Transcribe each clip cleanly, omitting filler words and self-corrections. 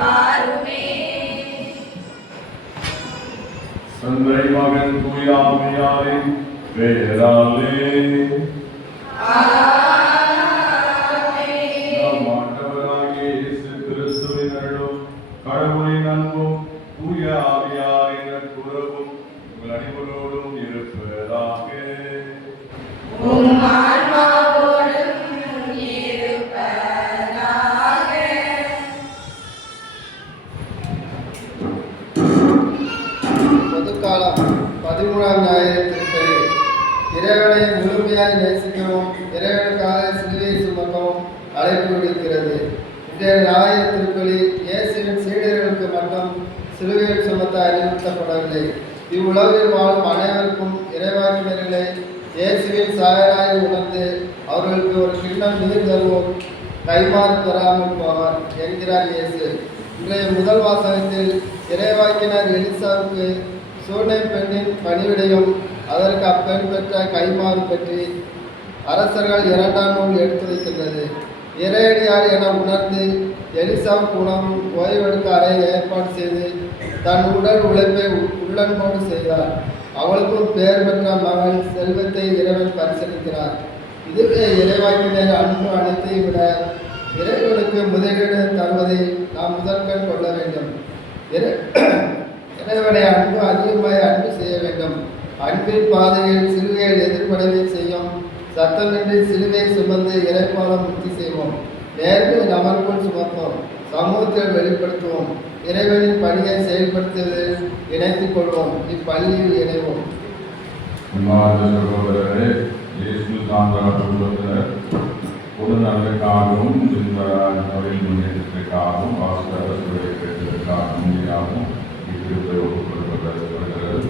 வாருமே. தந்தை மகன் தூயாமையாரின் பெயராலே நம் ஆண்டவராகிய இயேசு கிறிஸ்துவின் அருளும் கடவுளின் அன்பும் தூய ஆவியாரின் நட்புறவும் உங்கள் அனைவரோடும் இருப்பதாக. பொதுக்காலம் 13ஆம் ஞாயிறு திருப்பலி. இறைவனை முழுமையாய் நேசிக்கவும் இறைவனுக்காக சிலுவையை சுமக்கவும் அழைப்பு விடுக்கிறது. இன்றைய ஞாயிறு திருப்பலி இயேசுவின் சீடர்களுக்கு மட்டும் சிலுவையில் சுமத்த அறிவுறுத்தப்படவில்லை. இவ்வுலகில் வாழும் அனைவருக்கும் இறைவாக்கினர்களை இயேசுவின் சாயலாய் உணர்ந்து அவர்களுக்கு ஒரு கிண்ணம் நீர் தருவோம், கைமாறு பெறாமல் போவார் என்கிறார் இயேசு. இன்றைய முதல் வாசகத்தில் இறைவாக்கினர் எலிசாவுக்கு சூனை பெண்ணின் பணிவிடையும் அதற்கு அப்பெண் பெற்ற கைமாறு பற்றி அரசர்கள் 2ஆம் நூல் எடுத்துரைக்கின்றது. இறையடியார் என உணர்ந்து எலிசாவுக்கு உணவும் ஓய்வெடுக்க அறையை ஏற்பாடு செய்து தன் உடல் உழைப்பை உள்ளன்போடு செய்தார். அவளுக்கும் பெயர் பெற்ற மகன் செல்வத்தை இறைவன் பரிசீலிக்கிறார். இதுவே இறைவாக்கினர் அன்பு அனைத்தையும் விட இறைவனுக்கு முதலீடு தருவதை நாம் முதற்கண் கொள்ள வேண்டும். இறைவனை அன்பு அதிகமாய் அன்பு செய்ய வேண்டும். அன்பின் பாதையில் சிலுவையில் எதிர்ப்படவே செய்யும். சத்தமின்றி சிலுவை சுமந்து இறைப்பாலம் முக்தி செய்வோம். நேர்மை நமக்குள் சுமப்போம், சமூகத்தில் வெளிப்படுத்துவோம். இறைவனின் பணியை செயல்படுத்துவதில் இணைத்துக் கொள்வோம். இப்பள்ளியில் இணைவோம். சகோதரரே, இயேசு குடும்பத்தினர் பொதுநலனுக்காகவும் தொழில் முன்னேற்றத்திற்காகவும் ஆசிரியர்களுக்காகவும் இத்திருப்பை ஒப்புக்கொள்ளப்படுகிறது.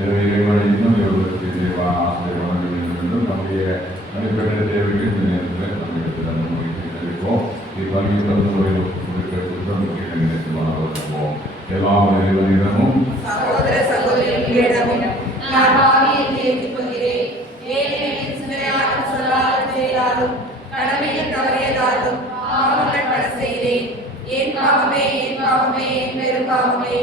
இறைவன் இன்னும் இவர்களுக்கு தேவான ஆசிரியர் வழங்க வேண்டும் என்றும் நம்முடைய தனிப்பட்ட தேவைகள் இந்த நேரத்தில் நம்மிடத்தில் தெரிவிப்போம். இப்பள்ளியை தந்து முறையில் ஒப்புக்கொடுக்கிறதுடன் முக்கிய நினைத்து வளர்ப்போம். எல்லாம் இறைவனிடமும் சகோதர சகோதரிகளிடமும் நான் பாவியை ஏற்றுக்கொள்கிறேன். ஏனெனில் சிந்தையாலும் சொல்லாலும் செயலாலும் கடமையில் தவறியதாலும் பாவங்கள் பல செய்தேன். என் பாவமே என் பாவமே என் பெரும் பாவமே.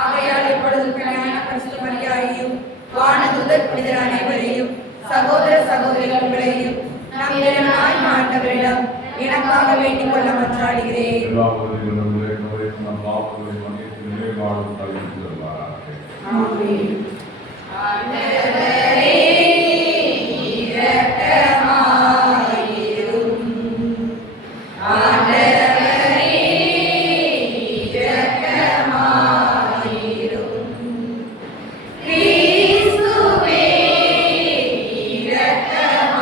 ஆகையால் எப்பொழுதும் கல்யாண பரிசுத்த மரியாதையும் வானதூதர் புனிதர் அனைவரையும் சகோதர சகோதரிகள் உங்களையும் நம் இறைவனாய் ஆண்டவரிடம் எனக்காக வேண்டிக் கொள்ள மன்றாடுகிறேன். ஆமென். ஆண்டவரே இரக்கமாயிரும். ஆண்டவரே இரக்கமாயிரும். கிறிஸ்துவே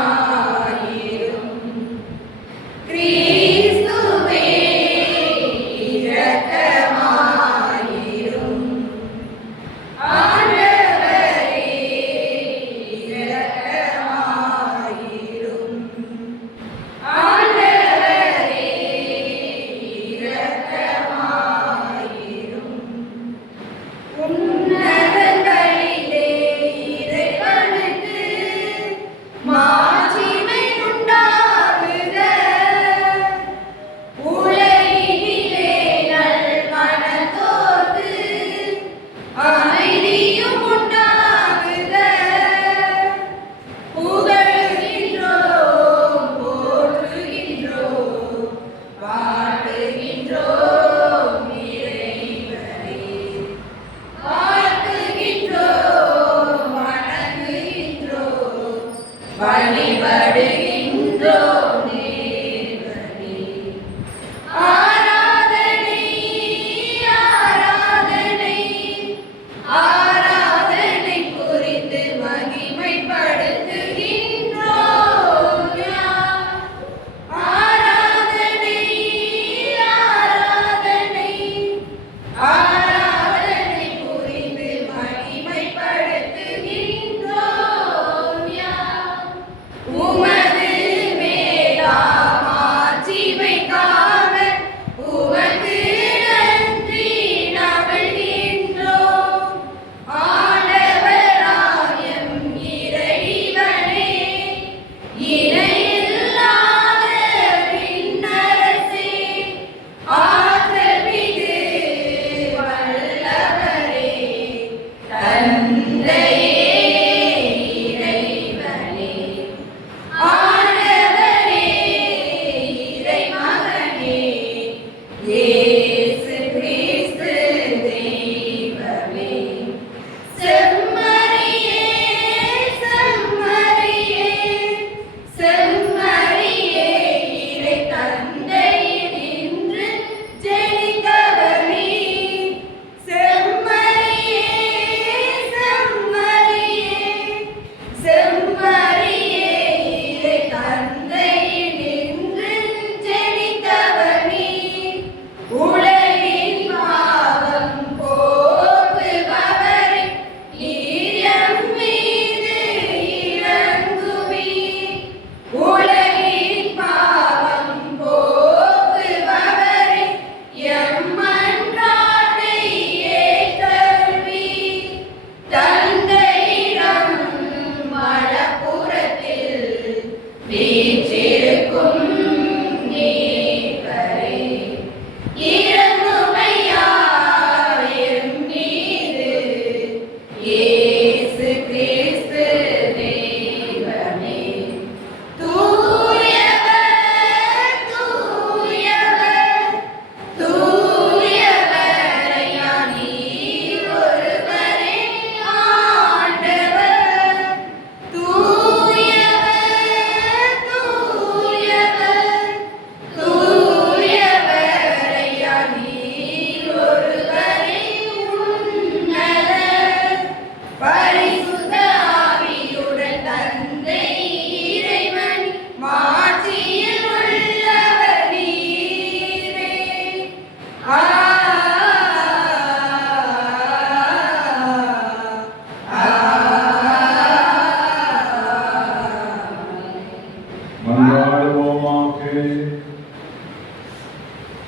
இரக்கமாயிரும். கிறிஸ்துவே இரக்கமாயிரும். ஆண்டவரே இரக்கமாயிரும். ஆண்டவரே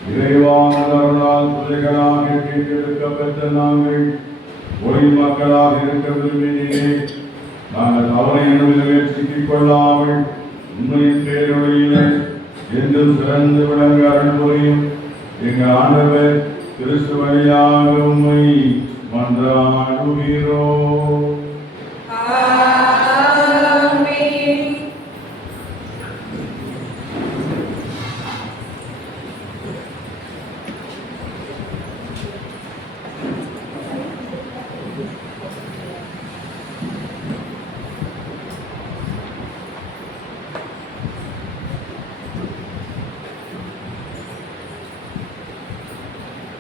இறைவானவர்களால் பிள்ளைகளாக கேட்டெடுக்கப்பட்ட நாங்கள் ஒளி மக்களாக இருக்க விரும்பினேன். நாங்கள் தவறை எண்ணங்களில் சிக்கிக் கொள்ளாமல் உண்மையின் பேரொழியிலே என்றும் சிறந்து விளங்க அருள் புரியும் எங்கள் ஆண்டவர் கிறிஸ்து வழியாக உம்மை மன்றாடுகிறோம்.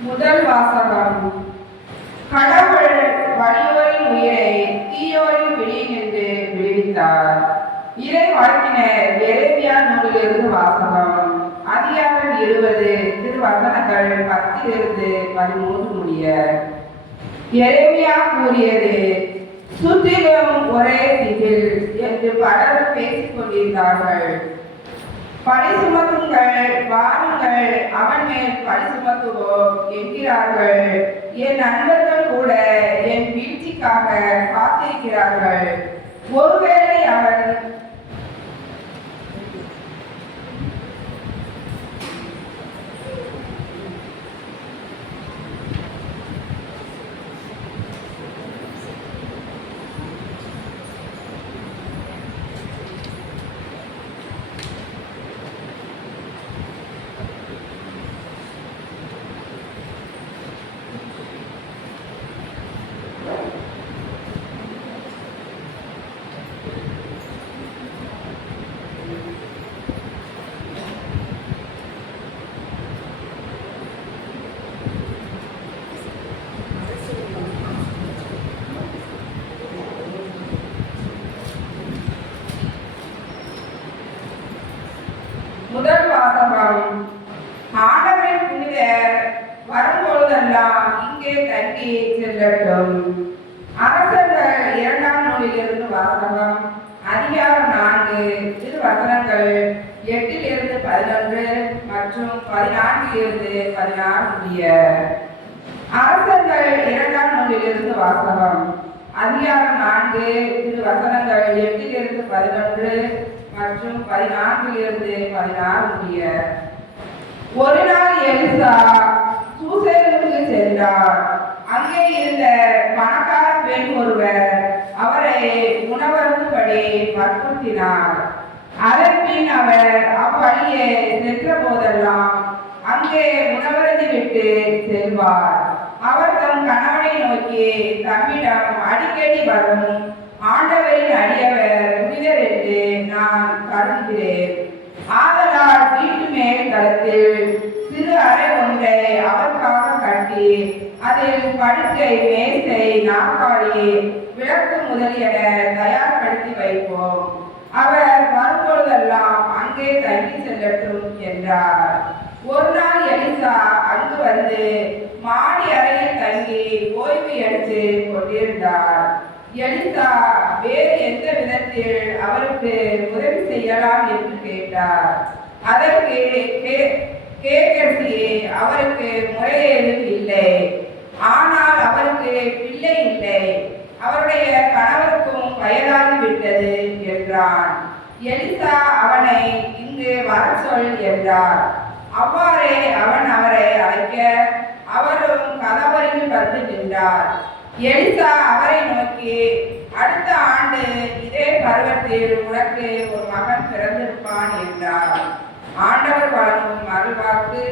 முதல் வாசகம். கடவுள் வலியோரின் உயிரை தீயோரின் பிடியினின்று விடுவித்தார். இறை வாழ்த்தினர் எரேமியா நூலிலிருந்து வாசகம். அதிகாரம் 20 திருவசனங்கள் 10 13 முடிய. எரேமியா கூறியது, சுற்றிலும் ஒரே திகில் என்று பலர் பேசிக் கொண்டிருந்தார்கள். பழி சுமத்துங்கள், வாருங்கள், அவன் மேல் பழி சுமத்துவோம் என்கிறார்கள். என் நண்பர்கள் கூட என் வீழ்ச்சிக்காக காத்திருக்கிறார்கள். ஒருவேளை அவன் முதல் வாசகம். ஆண்டவரின் புனிதர் வரும்பொழுதெல்லாம் இங்கே தங்கி செல்லட்டும். அரசர்கள் 2ஆம் நூலிலிருந்து வாசகம். அதிகாரம் 4 திருவசனங்கள் 8 11 மற்றும் 14 16 முடிய. அரசர்கள் 2ஆம் நூலிலிருந்து வாசகம். அதிகாரம் 4 திருவசனங்கள் 8 11 மற்றும் 14 16 முடிய. ஒரு நாள் எலிசா சூசேமுக்கு சென்றார். அங்கே இருந்த பணக்கார பெண் ஒருவர் அவரை உணவருந்தும்படி வற்புறுத்தினார். அதன் பின் அவர் அவ்வழியே சென்ற போதெல்லாம் அங்கே உணவருந்தி விட்டு செல்வார். அவர் தம் கணவனை நோக்கி, தம்மிடம் அடிக்கடி வரும் ஆண்டவரின் அடியவர் புனிதர் என்று நான் கருதுகிறேன். ஆதலால் வீட்டு மேல் தளத்தில் சிறு அறை ஒன்றை அவருக்காக கட்டி அதில் படுக்கை, மேசை, நாற்காலி, விளக்கு முதலியன தயார்படுத்தி வைப்போம். அவர் வரும்பொழுதெல்லாம் அங்கே தங்கி செல்லட்டும் என்றார். ஒரு நாள் எலிசா அங்கு வந்து மாடி அறையில் தங்கி ஓய்வு எடுத்து கொண்டிருந்தார். எலிசா வேறு எந்த விதத்தில் அவருக்கு உதவி செய்யலாம் என்று கேட்டார். அதற்கு கேகசி அவருக்கு முறையேதும் இல்லை, ஆனால் அவருக்கு பிள்ளை இல்லை, அவருடைய கணவருக்கும் வயதாகிவிட்டது என்றான். எலிசா அவனை இங்கு வர சொல் என்றார். அவ்வாறே அவன் அவரை அழைக்க அவரும் கதவருகில் வந்து நின்றார். எலிசா அவரை நோக்கி, அடுத்த ஆண்டு இதே பருவத்தில் உனக்கு ஒரு மகன் பிறந்திருப்பான் என்றார். ஆண்டவர் வழங்கும் அருள்வாக்கு.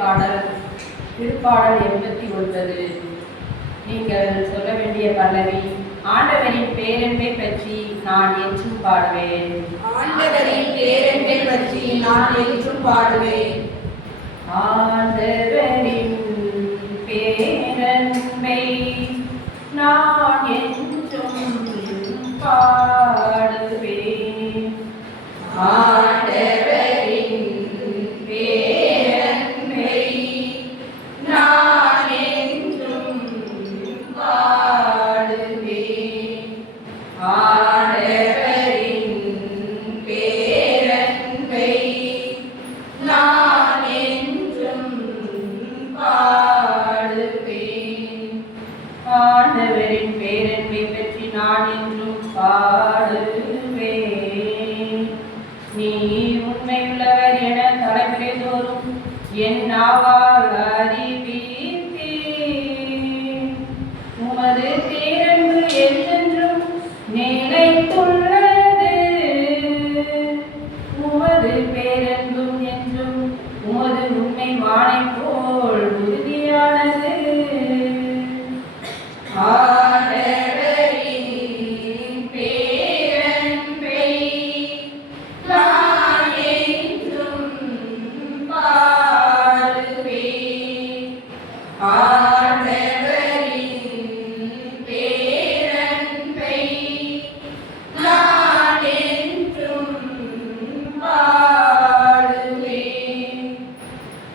பாடல் திருப்பாடல் 89. நீங்கள் சொல்ல வேண்டிய பல்லவி. ஆண்டவரின் பேரன்பை பற்றி நான் என்றும் பாடுவேன். ஆண்டவரின் பேரன்பை பற்றி நான் என்றும் பாடுவேன். ஆண்டவரின் பாடுவேன். ஆண்டவரின் பேரன்பை பற்றி நான் என்றும் பாடுவேன். நீர் உண்மையுள்ளவர் என தலைமுறை தோறும் என் நாவால் அறிவிப்பேன். உமது பேரன்பு என்றென்றும் நிலைத்துள்ளது. உமது பேரன்பும் என்றும் உமது உண்மை வானை போல் உறுதியானது. ஆண்டவரின் பேரன்பை நான் என்றும் பாடுவேன். ஆண்டவரின் பேரன்பை நான் என்றும் பாடுவேன்.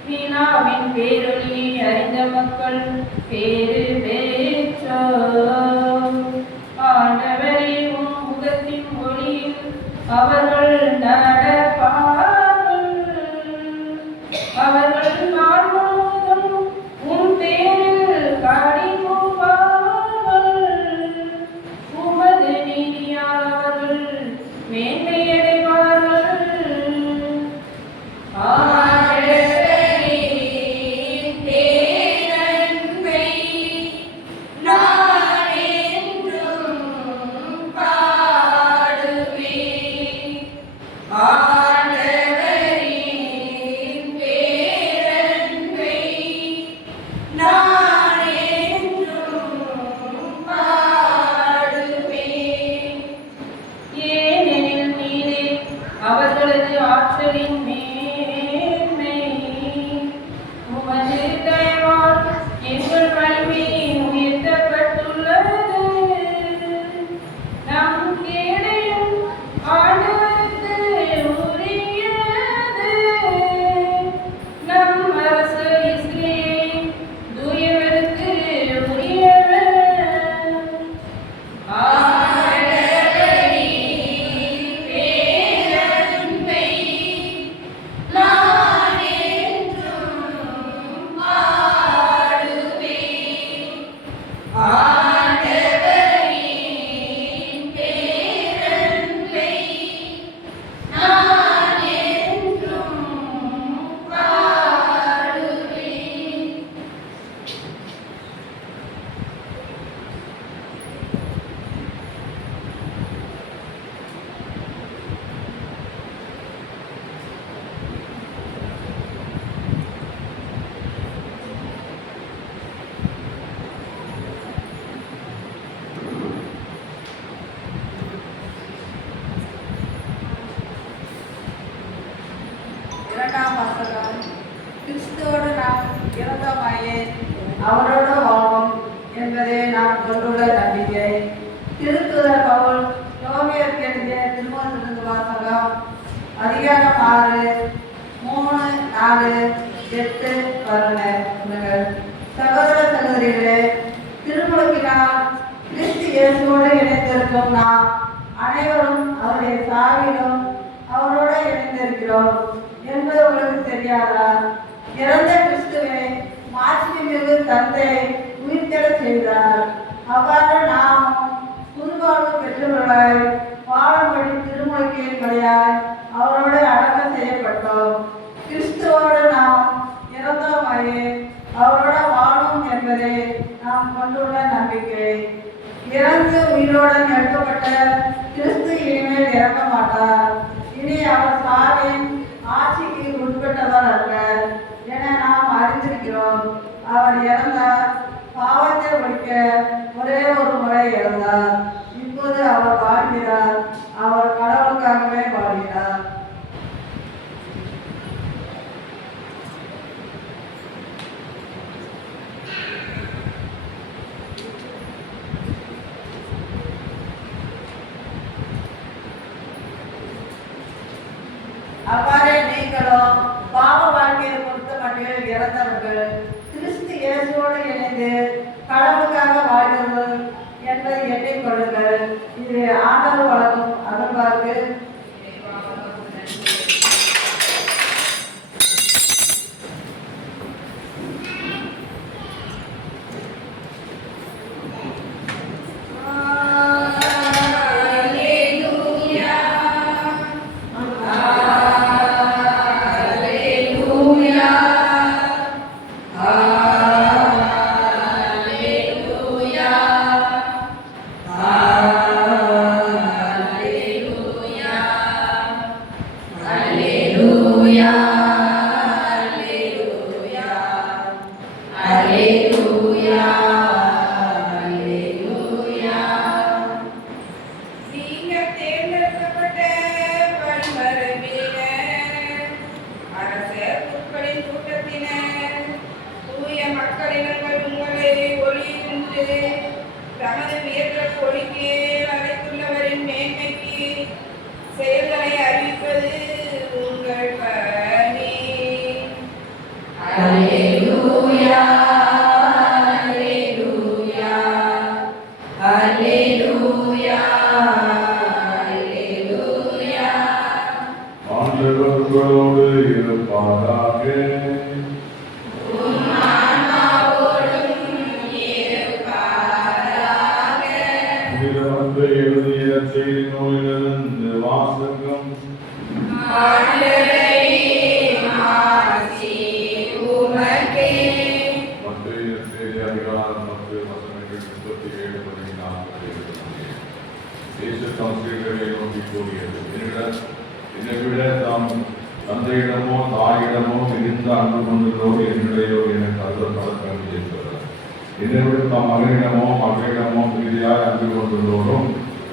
வினாவின் பேரொளியை அறிந்த மக்கள் பேறு பெற்றோர். ஆண்டவரே, உம் முகத்தின் ஒளியில் அவர்கள் நடப்பார்கள். அவர்கள் நாள் முழுவதும் உம் பேரில் களிகூர்வார்கள். உமது நீதியால் அவர்கள் மேன்மையடைவார்கள். ஆண்டவரின் பேரன்பை நான் என்றும் பாடுவேன். ஆண்டவரின் பேரன்பை நான் என்றும் பாடுவேன். ஏனெனில் நீரே அவர்களது ஆற்றலின் மேன்மை. உமது தயவால் எங்கள் வலிமை உயர்த்தப்பட்டுள்ளது. நம் கேடையும் ஆண்டவருக்கு உரியது. நம் அரசு இஸ்ரேல் தூயவருக்கு உரியவர். ஆண்டவரின் பேரன்பை நான் என்றும் பாடுவேன். ஆண்டவரின் பேரன்பை நான் என்றும் பாடுவேன். இரண்டாம் வாசகம். கிறிஸ்துவோடு நாம் இறந்தோமாயே அவரோடு வாழ்வோம் என்பதே நாம் கொண்டுள்ள நம்பிக்கை. திருத்தூதர் பவுல் ரோமியருக்கு எழுதிய திருமுகத்திலிருந்து வாசகம். அதிகாரம் 6, 3, 4, 8, 11. சகோதர சகோதரிகளே, திருமுழுக்கினால் கிறிஸ்து இயேசுவோடு இணைந்திருக்கும் நாம் அனைவரும் அவருடைய சாவிலும் அவரோடு இணைந்திருக்கிறோம் என்பது உங்களுக்கு தெரியாதா? இறந்த கிறிஸ்துவை மாட்சிமிகு தந்தை உயிர்த்தெழச் செய்தார். அவ்வாறு நாம் புதுவாழ்வு பெற்றவர்களாய் வாழும்படி திருமுழுக்கின் வழியாய் அவரோடு அடக்கம் செய்யப்பட்டோம். கிறிஸ்துவோடு நாம் இறந்தோமாயே அவரோட வாழும் என்பதே நாம் கொண்டுள்ள நம்பிக்கை. இறந்து உயிரோடு எழுப்பப்பட்ட கிறிஸ்து இனிமேல் இறக்க மாட்டார். இனி அவர் சாவின் ஆட்சிக்கு உட்பட்டவர் அல்ல என நாம் அறிந்திருக்கிறோம். அவர் இறந்தார், பாவத்தை ஒழிக்க ஒரே ஒரு முறை இறந்தார். இப்போது அவர் வாழ்கிறார். அவர் கடவுளுக்காகவே வாழ்கிறார். அவ்வாறே நீங்களும் பாவ வாழ்க்கையை பொறுத்த மட்டும் இறந்தவர்கள் கிறிஸ்து இயேசுவோடு இணைந்து கடவுளுக்காக வாழ்ந்தவர்கள் என்பதை எண்ணிக்கொள்ளுங்கள். இது ஆண்டவர் வழங்கும் அருள்வாக்கு. தமது வியத்த கொடிக்கு அழைத்துள்ளவரின் மேன்மைக்கு செயல்களை அறிவிப்பது உங்கள் பணி. அல்லேலூயா அல்லேலூயா அல்லேலூயா அல்லேலூயா. ஆண்டவர் உங்களோடு இருப்பாராக. உம் ஆன்மாவோடும் இருப்பாராக. புனிதமன்று எழுதிய செய்தி நூலிலிருந்து வாசகம். ஆண்டவரே மாட்சி உமக்கே. மத்தேயு செய்தி அதிகாரம் 10 வசனங்கள் 37 படி 40. இயேசு தம் சீடர்களை நோக்கி கூறியது, என்னை விட தாம் தந்தையிடமோ தாயிடமோ மிகுந்த அன்பு கொண்டுள்ளோர் என்னுடையோ என கருதப்பட கருதியிருக்கிறார். என்னை விட தாம் மகனிடமோ மகளிடமோ மிகுதியாய் அன்பு கொண்டுள்ளோரும்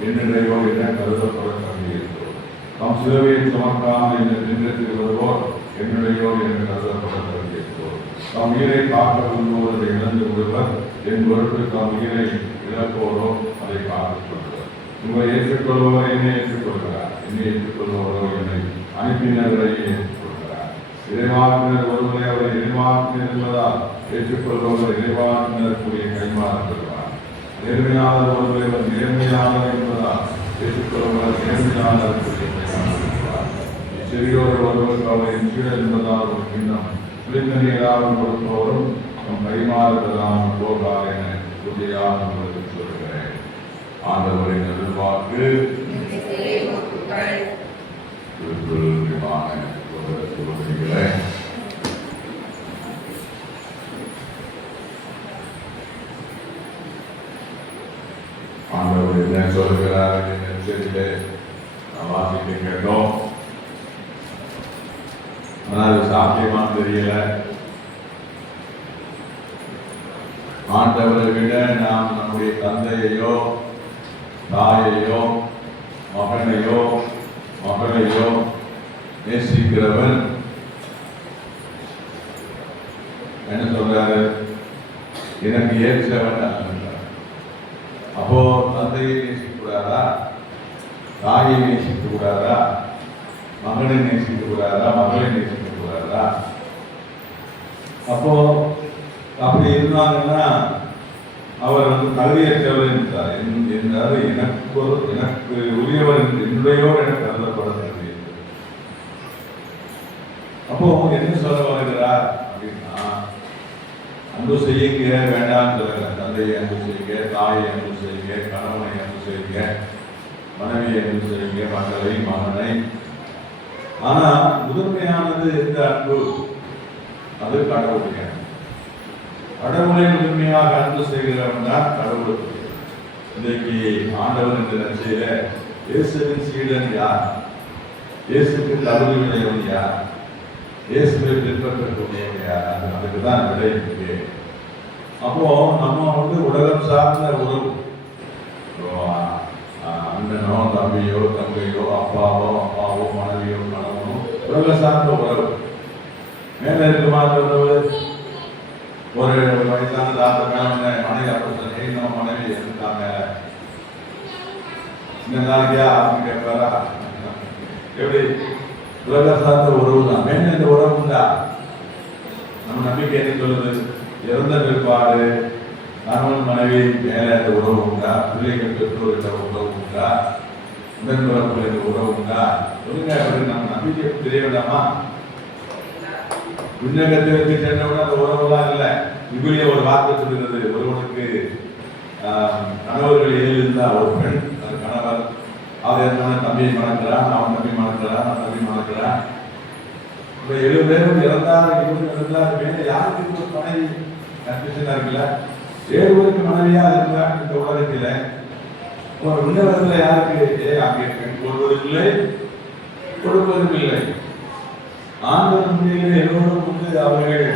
என்னுடையோ என கருதப்பட கருதியிருக்கிறோம். தாம் சிலுவையை சுமக்காமல் என்னை பின்பற்றி வருவோர் என்னுடையோ என கருதப்பட கருதியிருக்கிறோம். தாம் உயிரை காக்க விரும்புவோர் அதை இழந்து விடுவர், என் பொருட்டு தாம் உயிரை இழப்போரோ அதை காத்துக் கொள்வர். உங்களை ஏற்றுக்கொள்வோரை என்னை ஏற்றுக்கொள்கிறார், என்னை ஏற்றுக்கொள்வோரோ என்னை அனுப்பினர்களை ஏற்றுக்கொள்கிறார். இறைவாக்கினர் ஒருவரை அவரை இறைவாக்கினர் என்பதால் ஏற்றுக்கொள்வோர் இறைவாக்கினருக்குரிய கைமாறு பெறுவார். நேர்மையாளர் ஒருவரை அவர் நேர்மையாளர் என்பதால் ஏற்றுக்கொள்வோர் நேர்மையாளருக்குரிய கைமாறு பெறுவார். இச்சிறியோர் ஒருவருக்கு அவரை சீடர் என்பதால் ஒரு கிண்ணம் குளிர்ந்த நீராக கொடுப்பவரும் நம் கைமாறு பெறாமல் போகார் என உறுதியாக உங்களுக்கு சொல்கிறேன். ஆண்டவரின் எதிர்பார்ப்பு சொல்லுகிறே. ஆண்டவர் என்ன சொல்கிறார் நெற்றிலே நாம் வாசிக்க கேட்டோம். ஆனால் அது சாத்தியமாக தெரியல. ஆண்டவரை விட நாம் நம்முடைய தந்தையையோ தாயையோ மகனையோ மகளையோ நேசிக்கிறவன் என்ன சொல்றாரு? எனக்கு ஏற்றவன் என்றார். அப்போ தந்தையை நேசிக்க கூடாதா? தாயை நேசிக்க கூடாதா? மகனை நேசிக்க கூடாதா? மகளை நேசிக்க கூடாதா? அப்போ அப்படி இருந்தாங்கன்னா அவர் தகுதியற்றவர் என்றார். எனக்கு உரியவர் என்னுடையோர் என கருதப்படுகிறது. அப்போ என்ன சொல்ல வருகிறார் அப்படின்னா, அன்பு செய்யுங்க வேண்டாம் சொல்லல. தந்தையை அன்பு செய்யுங்க, தாயை அன்பு செய்யுங்க, கணவனை அன்பு செய்யுங்க, மனைவியை அன்பு செய்யுங்க, மகளை மகனை. ஆனா முதன்மையானது எந்த அன்பு? அது கடவுளுடைய. கடவுளை முழுமையாக அன்பு செய்கிறவன் தான் கடவுளுக்கு. இன்றைக்கு ஆண்டவர் என்ற நற்செய்தியில இயேசுவின் சீடன் யார்? இயேசுக்கு தகுதி உடையவன் யார்? இயேசுவை பின்பற்றக்கூடியவன் யார்? அதுக்கு தான் விடை இருக்கு. அப்போ நம்ம உலகம் சார்ந்த உறவு, அண்ணனோ தம்பியோ தங்கையோ அப்பாவோ அம்மாவோ மனைவியோ கணவனோ உலக சார்ந்த உறவு. மேல இருக்குமா உறவு? ஒரு வயசான தாத்தா மனைவி அப்படி நம்ம மனைவி இருக்காங்க நாளைக்கா அப்படின்னு கேட்பாரா? எப்படி? உலக சார்ந்த உறவு தான். மேல இந்த உறவு உண்டா? நம்ம நம்பிக்கை என்ன சொல்லுது? இறந்த பிற்பாடு கணவன் மனைவி மேல இந்த உறவு உண்டா? பிள்ளைகள் பெற்றோர்கள் உறவு உண்டா? உடன்பிறப்புகள் உறவு உண்டா? சொல்லுங்க. அப்படி நம்ம நம்பிக்கை தெரிய வேண்டாமா? விண்ணகத்திற்கு சென்றவுடன் அந்த உறவுலாம் இல்லை. விபிலிய ஒரு வார்த்தை சொல்கிறது, ஒருவனுக்கு கணவர்கள் 7 இருந்தா ஒரு பெண் கணவர் அவர் என்ன தம்பியை மணக்கிறான், அவன் தம்பி மணக்கிறான், அவன் தம்பி மணக்கிறான். இப்போ 7 பேரும் இறந்தார், 24 பேர் யாருக்கு ஒரு மனைவி கன்ஃபியூஷனா இருக்குல்ல? 7 பேருக்கு மனைவியா இருக்கிறான் இந்த உலகத்தில். ஒரு விண்ணகத்தில் யாருக்கு அங்கே பெண் கொடுப்பதும் இல்லை கொடுப்பதும் இல்லை. ஆண்டவர் முன்னிலையில் எல்லோரும் அவர்கள்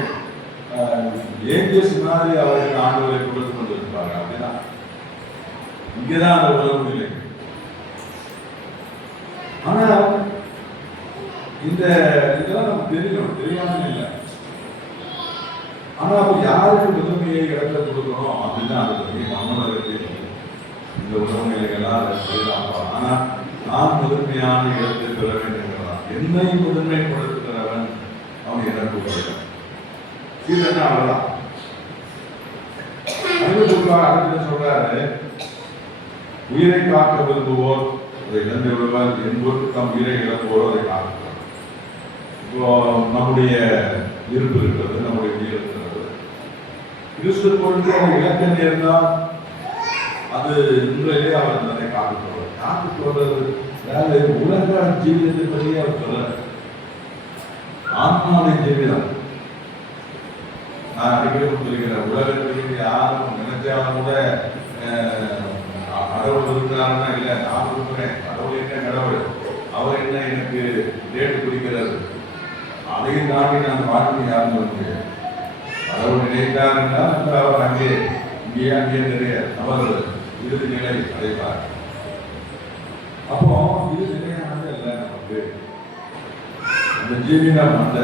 ஏஞ்சல்ஸ் மாதிரி அவர்கள் ஆண்டவரை கொடுத்து கொண்டிருப்பாங்க. அப்படிதான் இங்கேதான் அந்த உலகம் இல்லை. ஆனால் இதெல்லாம் நமக்கு தெரியும், தெரியாம இல்லை. ஆனா அப்ப யாருக்கு முதன்மையை இடத்துல கொடுக்கணும் அப்படின்னா அது நம்மளுக்கு இந்த உணவு நிலைகள்லாம் அதை செய்யலாம்ப்பா. ஆனால் நான் முதன்மையான இடத்தை பெற வேண்டும். என்னை முதன்மைப்படுத்துகிறவன் அவன் எனக்கு உதவும். சீதன்னா அவ்வளவுதான். அடுத்து சொல்றாரு, உயிரை காக்க விரும்புவோர் அதை இழந்து விடுவார் என்போருக்கு தம் உயிரை இழந்துவோர் அதை காக்கிறார். இப்போ நம்முடைய இருப்பு இருக்கிறது, நம்முடைய உயிர் இருக்கிறது. கிறிஸ்து கொண்டு அவர் இலக்க நேர்ந்தால் அது உண்மையிலே அவர் அதை காத்துக்கொள்வார். காத்துக்கொள்வது அதாவது உலக ஜீவிதத்தை பற்றி அவர் சொல்ல, ஆத்மாவின் ஜீவிதம். நான் அடிக்கடி சொல்லிக்கிறேன், உலகத்தில் யாரும் நினைச்சாலும் கூட கடவுள் இருக்கிறாருன்னா இல்லை, நான் இருக்கிறேன், கடவுள் என்ன கடவுள், அவர் என்ன எனக்கு டேட்டு குறிக்கிறது, அதையும் தாண்டி நான் வாழ்க்கை யாரும் சொல்ல முடியாது. கடவுள் நினைத்தார் என்றால் அவர் அங்கே அங்கே நிறைய அவர் இறுதி நிலை அடைவார். அப்போ இது நிலையானது இல்லை. நமக்கு அந்த ஜீவிதம், அந்த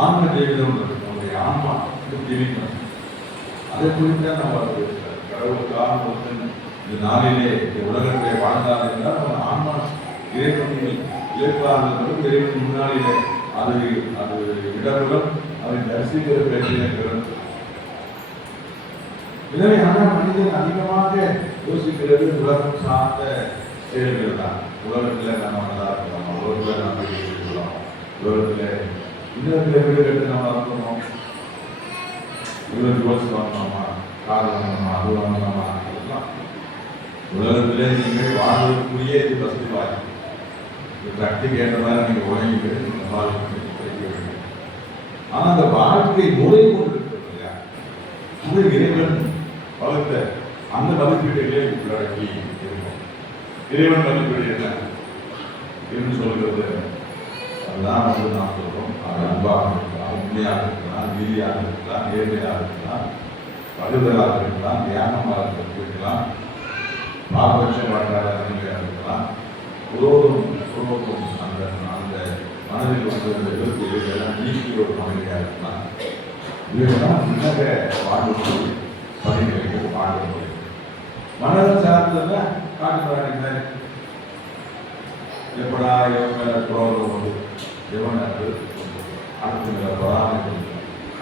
ஆன்ம ஜீவிதம், நம்முடைய ஆன்மா ஜீவிதம், அதை குறித்து நம்ம கடவுளுக்கான இந்த நாளிலே இந்த உலகத்திலே வாழ்ந்தார் என்றால் அவர் ஆன்மா இறைவனில் இயற்காக இறைவன் முன்னாளிலே அது இடங்களும் அதை தரிசிக்கிற பேசியிருக்கிறது. எனவே ஆனால் மனிதன் அதிகமாக யோசிக்கிறது உலகம் சார்ந்த செயல்கள் தான். உலகத்தில் நம்ம நல்லா இருக்கலாம், உலகத்தில் நம்ம இருக்கலாம், உலகத்தில் இன்னொரு வீடு கட்டு நம்ம இருக்கணும், இவ்வளோ டிவோர்ஸ் வாங்கலாமா, கார் வாங்கலாமா, அது வாங்கலாமா, அதெல்லாம் உலகத்திலே நீங்கள் வாழ்வதற்குரிய இது வசதி வாய்ப்பு. சக்திக்கு ஏற்ற மாதிரி நீங்கள் உழைங்க சம்பாதிக்க வேண்டும். ஆனால் அந்த வாழ்க்கை முறை கொண்டு இருக்கிறது இல்லையா, அது இறைவன் வகுத்த அந்த மதிப்பீடுகளே உள்ளடக்கி இருக்கும். இறைவன் மதிப்பீடு என்ன என்று சொல்கிறது, அதுதான் வந்து நாம் சொல்றோம். அது அன்பாக இருக்கலாம், உண்மையாக இருக்கலாம், நீதியாக இருக்கலாம், நேர்மையாக இருக்கலாம், பழுதலாக இருக்கலாம், தியானமாக இருக்கலாம், பாரபட்சமாட்டாத நன்மையாக இருக்கலாம், உரோதம் அந்த அந்த மனதில் வந்து எல்லாம் நீக்கிற ஒரு மனிதனாக இருக்கலாம். இவையெல்லாம் உலக வாழ்க்கை பணிகளுக்கு வாழ முடியும். மனதில் சார்ந்ததுன்னா காட்டு பிராணிகள் எப்படா எவன் மேல குரோதம் வந்து எவன் அடுத்த மேல பொறாமை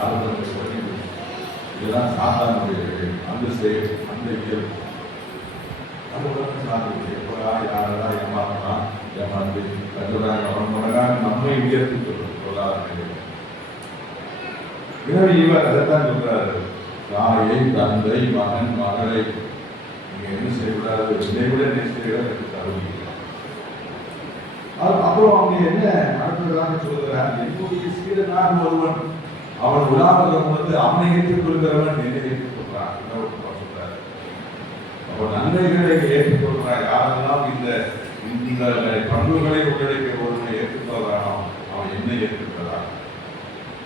அடுத்த சொல்லி இதெல்லாம் சாதாரண அந்த செயல் அந்த இயல்பு அதுடன் சார்ந்தது. எப்படா யாரெல்லாம் ஏமாற்றலாம் ஏமாந்து அவன் முறையாக நம்மை உயர்த்தி சொல்லாத. எனவே இவர் அதைத்தான் சொல்றாரு, தாயை தந்தை மகன் மகளை நீங்க என்ன செய்யக்கூடாது, இதை விட நிச்சயம் தருவீங்க. அப்புறம் அவங்க என்ன அடுத்ததாக சொல்லுகிறார், என்னுடைய சீடனாக ஒருவன் அவன் உலாவதம் பொழுது அவனை ஏற்றுக்கொள்கிறவன் என்னை ஏற்றுக்கொள்றான் சொல்றாரு. அப்போ நன்மைகளை ஏற்றுக்கொள்றான். யாரெல்லாம் இந்த பண்புகளை உள்ளடக்கிய ஒருவனை ஏற்றுக்கொள்றானோ அவன் என்ன ஏற்றுக்கொள்றான்.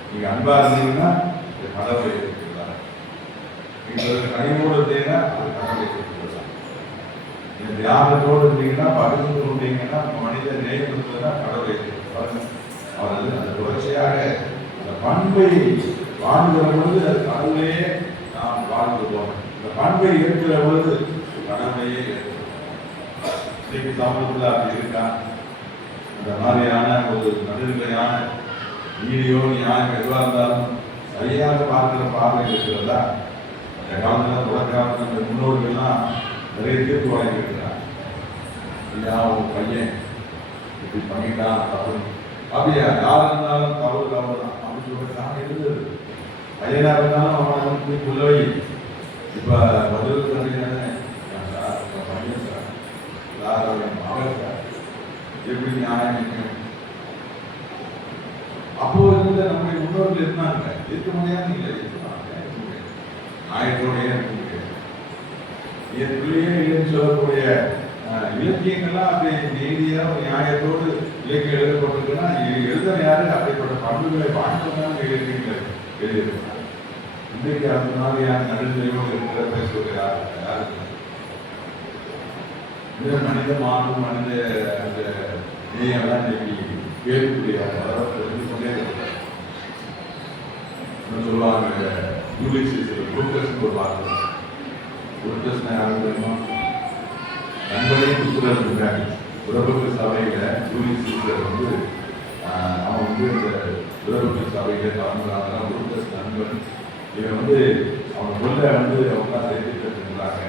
நீங்க அன்பா இருந்தீங்கன்னா கடவுளை ஏற்றுக்கொள்றாங்க, நீங்க கனிவோடு இருந்தீங்கன்னா அது கடவுளை ஏற்றுக்கொள்றாங்க, நீங்க தியாகத்தோடு இருந்தீங்கன்னா பகிர்ந்து கொண்டீங்கன்னா மனித நேயப்படுத்துவதுனா கடவுளை ஏற்றுக்கொள்றாங்க. அவர் அந்த தொடர்ச்சியாக அந்த பண்பை வாழ்கிற பொழுது அது கடவுளையே நாம் வாழ்ந்துள்ளோம். இந்த பண்பை ஏற்கிற பொழுது கடவுளையே ஏற்றுக்கொள்ளும். இன்னைக்கு சமூகத்தில் அப்படி இருக்கா? இந்த மாதிரியான ஒரு நடுநிலையான வீடியோ நியாயம் எதுவாக இருந்தாலும் சரியாக பார்க்கிற பார்வை இருக்கிறதா? அந்த காலத்தில் தொடக்காலத்தில் இந்த முன்னோர்கள்லாம் நிறைய தீர்ப்பு வழங்கியிருக்கிறார். ஐயா உங்க பையன் இப்படி பண்ணிட்டான் தப்பு, அப்படியா யார் இருந்தாலும் தவறு தவறு தான் அப்படின்னு சொல்லிட்டு இருந்தது. பையனாக இருந்தாலும் அவனை புள்ளவை இப்போ பதில் சொன்னீங்கன்னு சார் பையன் சார் சார் மகள் சார் எப்படி நியாயம் நிற்கும்? அப்போ இருந்த நம்முடைய முன்னோர்கள் இருந்தாங்க, இருக்க முடியாது இல்லை, நியாயத்தோடையே இருக்க முடியாது. என் பிள்ளையே இல்லைன்னு சொல்லக்கூடிய இலக்கியங்கள்லாம் அப்படி நீதியா நியாயத்தோடு இலக்கியம் எழுதப்பட்டிருக்குன்னா எழுத யாரு அப்படிப்பட்ட பண்புகளை வாழ்க்கை இலக்கியங்கள் எழுதியிருக்கிறார். இன்றைக்கு அந்த மாதிரியான நடுநிலையோடு இருக்கிற பேசுவது யாருக்கு இந்த மனித மாற்றம் மனித அந்த நேயெல்லாம் இன்னைக்கு கேள்விக்குரியாக தெரிந்து கொண்டே இருக்கிறார். சொல்லுவாங்க யூலிசிஸ் ஒரு வார்த்தை யாரும் தெரியுமா? நண்பனையும் புத்தர் இருக்காங்க. உறவுக்கு சபையில ஜூலி சீசர் வந்து அவன் வந்து இந்த உறவுக்கு சபையில கலந்துறாங்க. உருப்பஸ் நண்பன் இவன் வந்து அவன் கொள்ள வந்து அவங்க சேர்த்துட்டு இருந்தாங்க.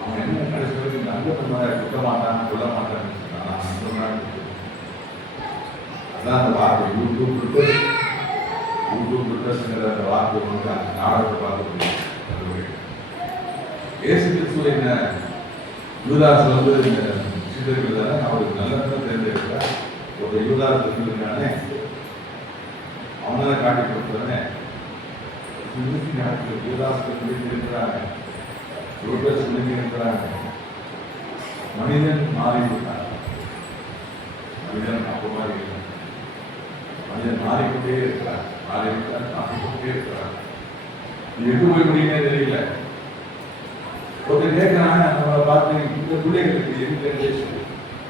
அவன் என்ன கடைசி வரைக்கும் நண்பன் குட்ட மாட்டான் கொல்ல மாட்டான்னு சொன்னான். அதான் அந்த வார்த்தை யூடியூப் ரிட்டர்ஸ்ங்கிற அந்த வார்த்தை வந்து அந்த நாடகத்தை பார்க்க முடியும். ஏசு கிறிஸ்துவ என்ன யூதாஸ் வந்து இந்த சீடர்கள் தானே அவருக்கு நல்லதாக தெரிஞ்சிருக்கிறார். ஒரு யூதாஸ் இருக்கானே அவனை காட்டி கொடுத்தானே யூதாஸ் இருக்கிறாங்க, யூதாஸ் இருக்கிறாங்க. மனிதன் மாறிவிட்டான். மனிதன் அப்போ மாதிரி இல்லை. மனிதன் மாறிக்கொண்டே இருக்கிறார். மாறிவிட்டார், மாறிக்கொண்டே இருக்கிறார். எட்டு போய் முடியுமே தெரியல. ஒருத்தர் கேட்கிறாங்க, நம்மளை பார்த்து இந்த பிள்ளைகளுக்கு எங்க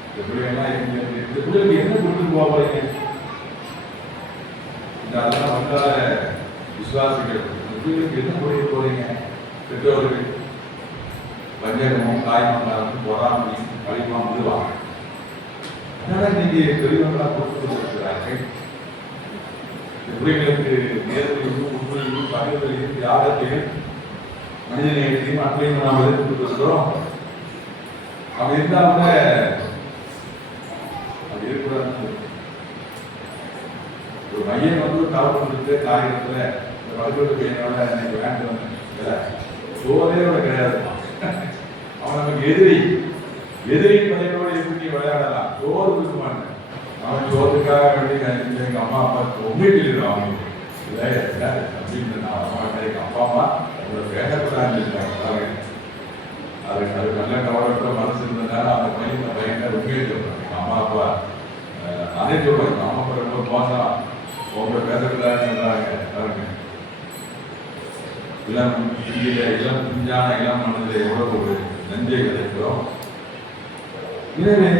இந்த பிள்ளைகள்லாம் இந்த பிள்ளைகளுக்கு என்ன கொடுத்துட்டு போக போறீங்க? இந்த அதெல்லாம் வந்தால விசுவாசிகள் இந்த பிள்ளைகளுக்கு என்ன கொடுக்க போறீங்க? பெற்றோர்கள் வஞ்சகமும் காய்மங்களாலும் பொறாமை கழிவா விடுவாங்க. அதனால இன்னைக்கு பெரியவர்களா கொடுத்துருக்கிறார்கள். இந்த பிள்ளைகளுக்கு நேர்மையும் உண்மையும் பகைவரையும் தியாகத்தையும் மனிதனையும் அன்பையும் நாம் எதிர்த்துக்கிறோம். அப்படி இருந்தா கூட அது இருக்கக்கூடாது. ஒரு மையம் வந்து தவறு கொடுத்து காரியத்துல இந்த பல்வேறு பையனோட இன்னைக்கு வேண்டும் சோதனையோட கிடையாது. அவன் நமக்கு எதிரி பையனோட எப்படி விளையாடலாம். சோறு கொடுக்க மாட்டேன். அவன் சோறுக்காக வேண்டி எங்க அம்மா அப்பா உண்மைட்டு அவனுக்கு அப்படின்னு எங்க அப்பா அம்மா பேசக்கூடாது. அது நல்ல கவலைப்பட மனசு இருந்ததுனால அந்த பையன் உண்மையை சொல்றேன். அம்மா அப்பா அதே சொல்றேன். அம்மா அப்பா ரொம்ப மோசம் உங்களை பேசக்கூடாதுன்னு பாருங்க. இளம் குஞ்சான இளம் மனதில் எவ்வளவு ஒரு நஞ்சை கிடைக்கிறோம். எனவே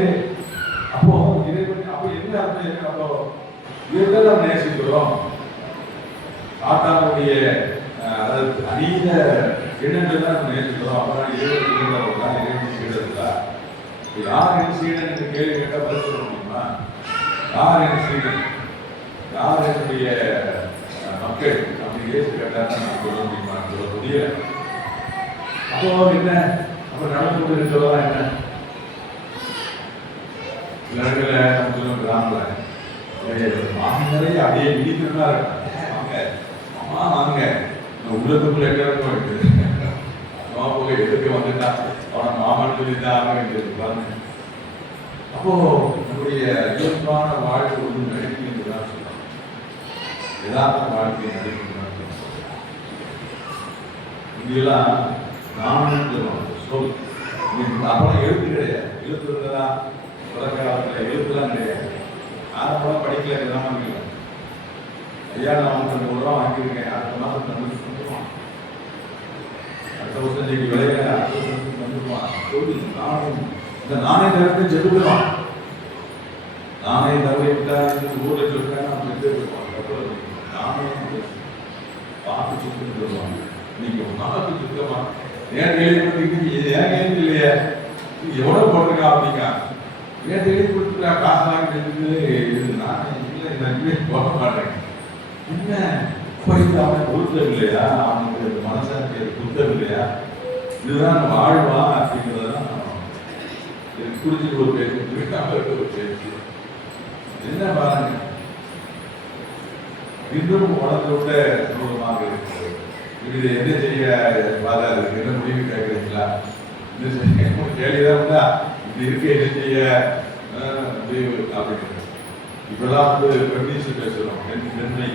அப்போ இதை அப்போ என்ன அர்த்தம்? அப்போ இதை நம்ம நேசிக்கிறோம். ஆட்டாவுடைய அதீத எண்ணங்கள் தான் நம்ம நேசிக்கிறோம். அப்புறம் இறைவன் சீடர்களா? யார் என் சீடன் என்று கேள்வி கேட்டால் பதில் சொல்ல முடியுமா? யார் என் சீடன், யார் என்னுடைய மக்கள் அப்படி ஏசு கேட்டால் நான் சொல்ல முடியுமா? சொல்ல முடியல. அப்போ என்ன அப்போ நடந்து கொண்டு இருக்கிறதா என்ன? சில இடத்துல நம்ம சொல்லுவோம் கிராமத்தில் மாமியாரே அப்படியே இடிக்கிறதா வாங்க அம்மா வாங்க உள்ளத்துக்குள்ள எல்லாம் இருக்குது. அம்மா போக எதுக்கு வந்துட்டா அவனை மாமன் சொல்லிதான் ஆக வேண்டியது பாருங்க. அப்போ நம்முடைய இயல்பான வாழ்க்கை வந்து நடிப்பு என்றுதான் சொல்லலாம். யதார்த்த வாழ்க்கையை நடிப்புதான் சொல்லலாம். இங்கெல்லாம் நானும் சொல் அப்புறம் எழுத்து கிடையாது. எழுத்து இருந்ததா தொடக்க காலத்தில் எழுத்துலாம் கிடையாது. ஆரம்பம் படிக்கல கிராமங்கள். ஐயா நான் 50 ரூபா வாங்கியிருக்கேன். அடுத்த மாதம் வந்துடுவான். அடுத்த வருஷம் இன்னைக்கு விளைய அடுத்த வருஷத்துக்கு வந்துடுவான். சொல்லி நானும் இந்த நாணயத்தை செலுத்துவான். நாணயம் தவறிவிட்டா ஊரில் சொல்லிட்டா நான் பெற்றுவான். நாணயம் பார்த்து சுட்டுன்னு சொல்லுவாங்க. நீங்க பார்த்து சுத்தமா ஏன் கேள்விப்பட்டிருக்கீங்க? ஏன் கேள்வி இல்லையா? எவ்வளோ போட்டிருக்கா அப்படிங்க ஏன் எழுதி கொடுத்துட்டா காசு வாங்கிட்டு நான் இல்லை நான் போட மாட்டேன். என்ன போயிட்டு அவனுக்கு பொருத்தம் இல்லையா? அவனுக்கு மனசாட்சி புத்தம் இல்லையா? இதுதான் வாழ்வா அப்படிங்கிறதான் குறிச்சிட்டு ஒரு பேச்சு அவருக்கு ஒரு பேச்சு என்ன பாருங்க. இன்னும் வளர்ந்து விட சமூகமாக இருக்கிறது. இது என்ன செய்ய பாதாது என்ன முடிவு கேட்குறீங்களா? இது செய்ய கேள்விதான் உண்டா? இது இருக்க என்ன செய்ய அப்படின்னு இப்பெல்லாம் வந்து பெர்மிஷன் பேசுகிறோம். பெண்மை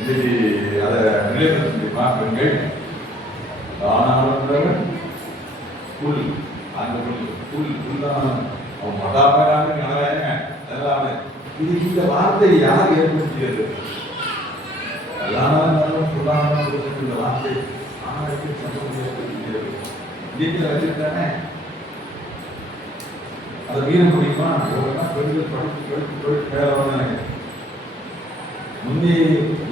இன்னைக்கு அதை நிலைப்படுத்த முடியுமா? பெண்கள் ஆனாலும் புல் அந்த புல் தான் அவன் மதாபாங்க கனவாங்க அதெல்லாம் இது இந்த வார்த்தை யார் ஏற்படுத்தியது? எல்லாரும் புல்லானாலும் இந்த வார்த்தை ஆணைக்கு சம்பந்தம் ஏற்படுத்தியது. வீட்டில் வச்சுட்டானே அதை மீற முடியுமா? பெண்கள் படிப்பு மேலே வந்தாங்க. முன்னே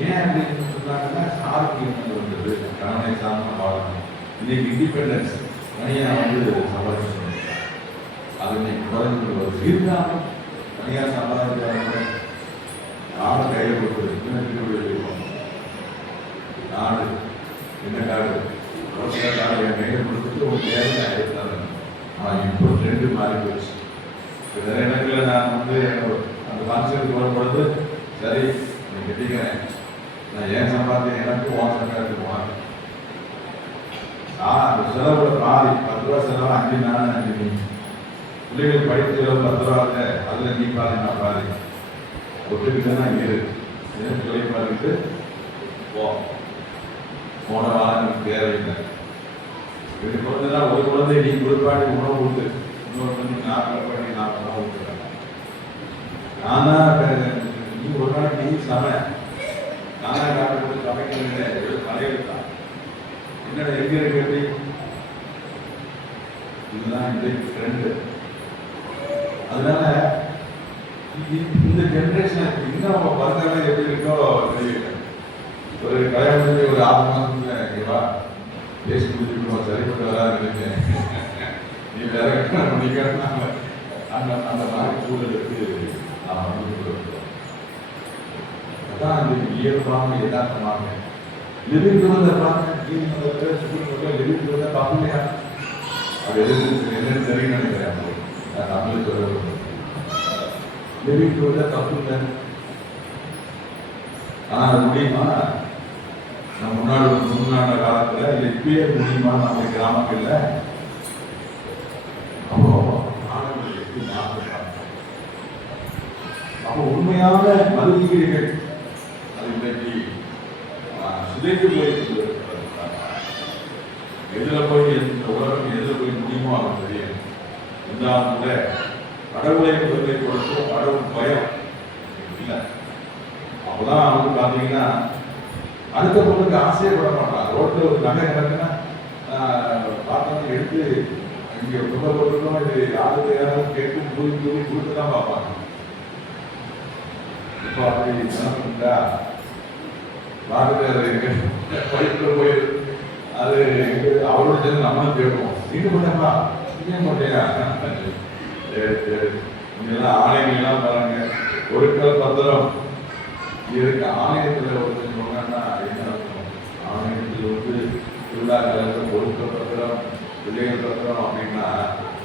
ஏன் அப்படின்னு சொன்னாங்கன்னா சாருக்கு என்ன வந்தது? கணவனை சார்ந்த வாழணும். இன்னைக்கு இண்டிபெண்டன்ஸ் தனியாக வந்து சம்பாதிச்சு அது இன்னைக்கு குறைஞ்சு வருது. இருந்தாலும் தனியாக சம்பாதிக்கிறாங்க நாடு கையில் கொடுக்குறது இன்னும் நாடு என்ன காடு காடு என் கையில் கொடுத்துட்டு ஒரு தேவையாக எடுத்தாங்க. ஆனால் இப்போ ட்ரெண்டு மாறி போச்சு. நிறைய இடங்களில் நான் வந்து அந்த ஃபங்க்ஷனுக்கு வரும்பொழுது சரி நீ கட்டிக்கிறேன், நான் ஏன் சம்பாதித்தேன் எனக்கு உன் சம்பாதித்து போனேன். அந்த செலவுல பாதி 10 ரூபா செலவு 5 நாள் 5 நீ பிள்ளைகள் படித்த செலவு 10 ரூபா இல்லை, அதில் நீ பாதி நான் பாதி ஒட்டுக்கிட்டேன்னா இரு சொல்லி பாருட்டு போன வாரம் தேவையில்லை. ரெண்டு குழந்தை தான், ஒரு குழந்தை நீ குளிப்பாட்டி உணவு ஊட்டு, இன்னொரு குழந்தை நான் குளிப்பாட்டி நான் உணவு ஊட்டுறேன். நான் தான் நீ ஒரு நாள் நீ சமை நானா காட்டு போட்டு சமைக்கிறேன் தலையெடுத்தான் என்னோட எங்க இருக்கு. இதுதான் இன்றைக்கு ட்ரெண்டு. அதனால இந்த ஜென்ரேஷன் இன்னும் நம்ம பசங்க எப்படி இருக்கோ தெரியல. ஒரு கல்யாணம் ஒரு 6 மாதத்துல ஓகேவா பேசி முடிச்சுக்கணும், சரிப்பட்டு வராது நினைச்சேன். நீ வேற பண்ணிக்கலாம் அந்த அந்த மாதிரி சூழலுக்கு நாம் வந்து அதான் இந்த இயல்பான யதார்த்தமாக லிவிங் டுகெதர் லிவிங் டுகெதர் தப்புலையா அது என்னன்னு தெரியும் நினைக்கிறேன். தமிழ் சொல்ல லிவிங் டுகெதர் தப்பு இல்லை. ஆனால் அது முடியுமா? நம்ம முன்னாடி காலத்துல இல்லை இப்பயே முடியுமா? நம்ம கிராமங்கள்ல அப்போ ஆளுநர்கள் எப்படி மாற்றாங்க? அப்போ உண்மையான மதிப்பீடுகள் அது இன்றைக்கு சிதைத்து போய் எதுல போய் இந்த உலகம் எதுல போய் முடியுமோ அவன் தெரியும். இருந்தாலும் கூட கடவுளை பொறுப்பை கொடுத்து கடவுள் பயம் இல்லை. அப்பதான் அவங்க பார்த்தீங்கன்னா அடுத்த பொண்ணுக்கு ஆசையே பட மாட்டான். ரோட்டில் ஒரு நகை கிடக்குன்னா பார்த்தோன்னு எடுத்து இங்கே ரொம்ப பொருளும் இது யாருக்கு யாராவது கேட்டு தூக்கி கொடுத்து தான் பார்ப்பாங்க. இப்போ அப்படி நினைப்பா பார்த்துட்டு படிப்புல போயிரு அது அவரோட சேர்ந்து நம்மளும் தேடுவோம். நீங்க போட்டா நீங்க போட்டியா இங்கெல்லாம் ஆலயங்கள்லாம் பாருங்க பொருட்கள் பத்திரம் இருக்கு. ஆலயத்தில் ஒரு சொன்னா என்ன அர்த்தம்? ஆலயத்தில் வந்து திருவிழாக்கள் பொருட்கள் பத்திரம் பிள்ளைகள் பத்திரம் அப்படின்னா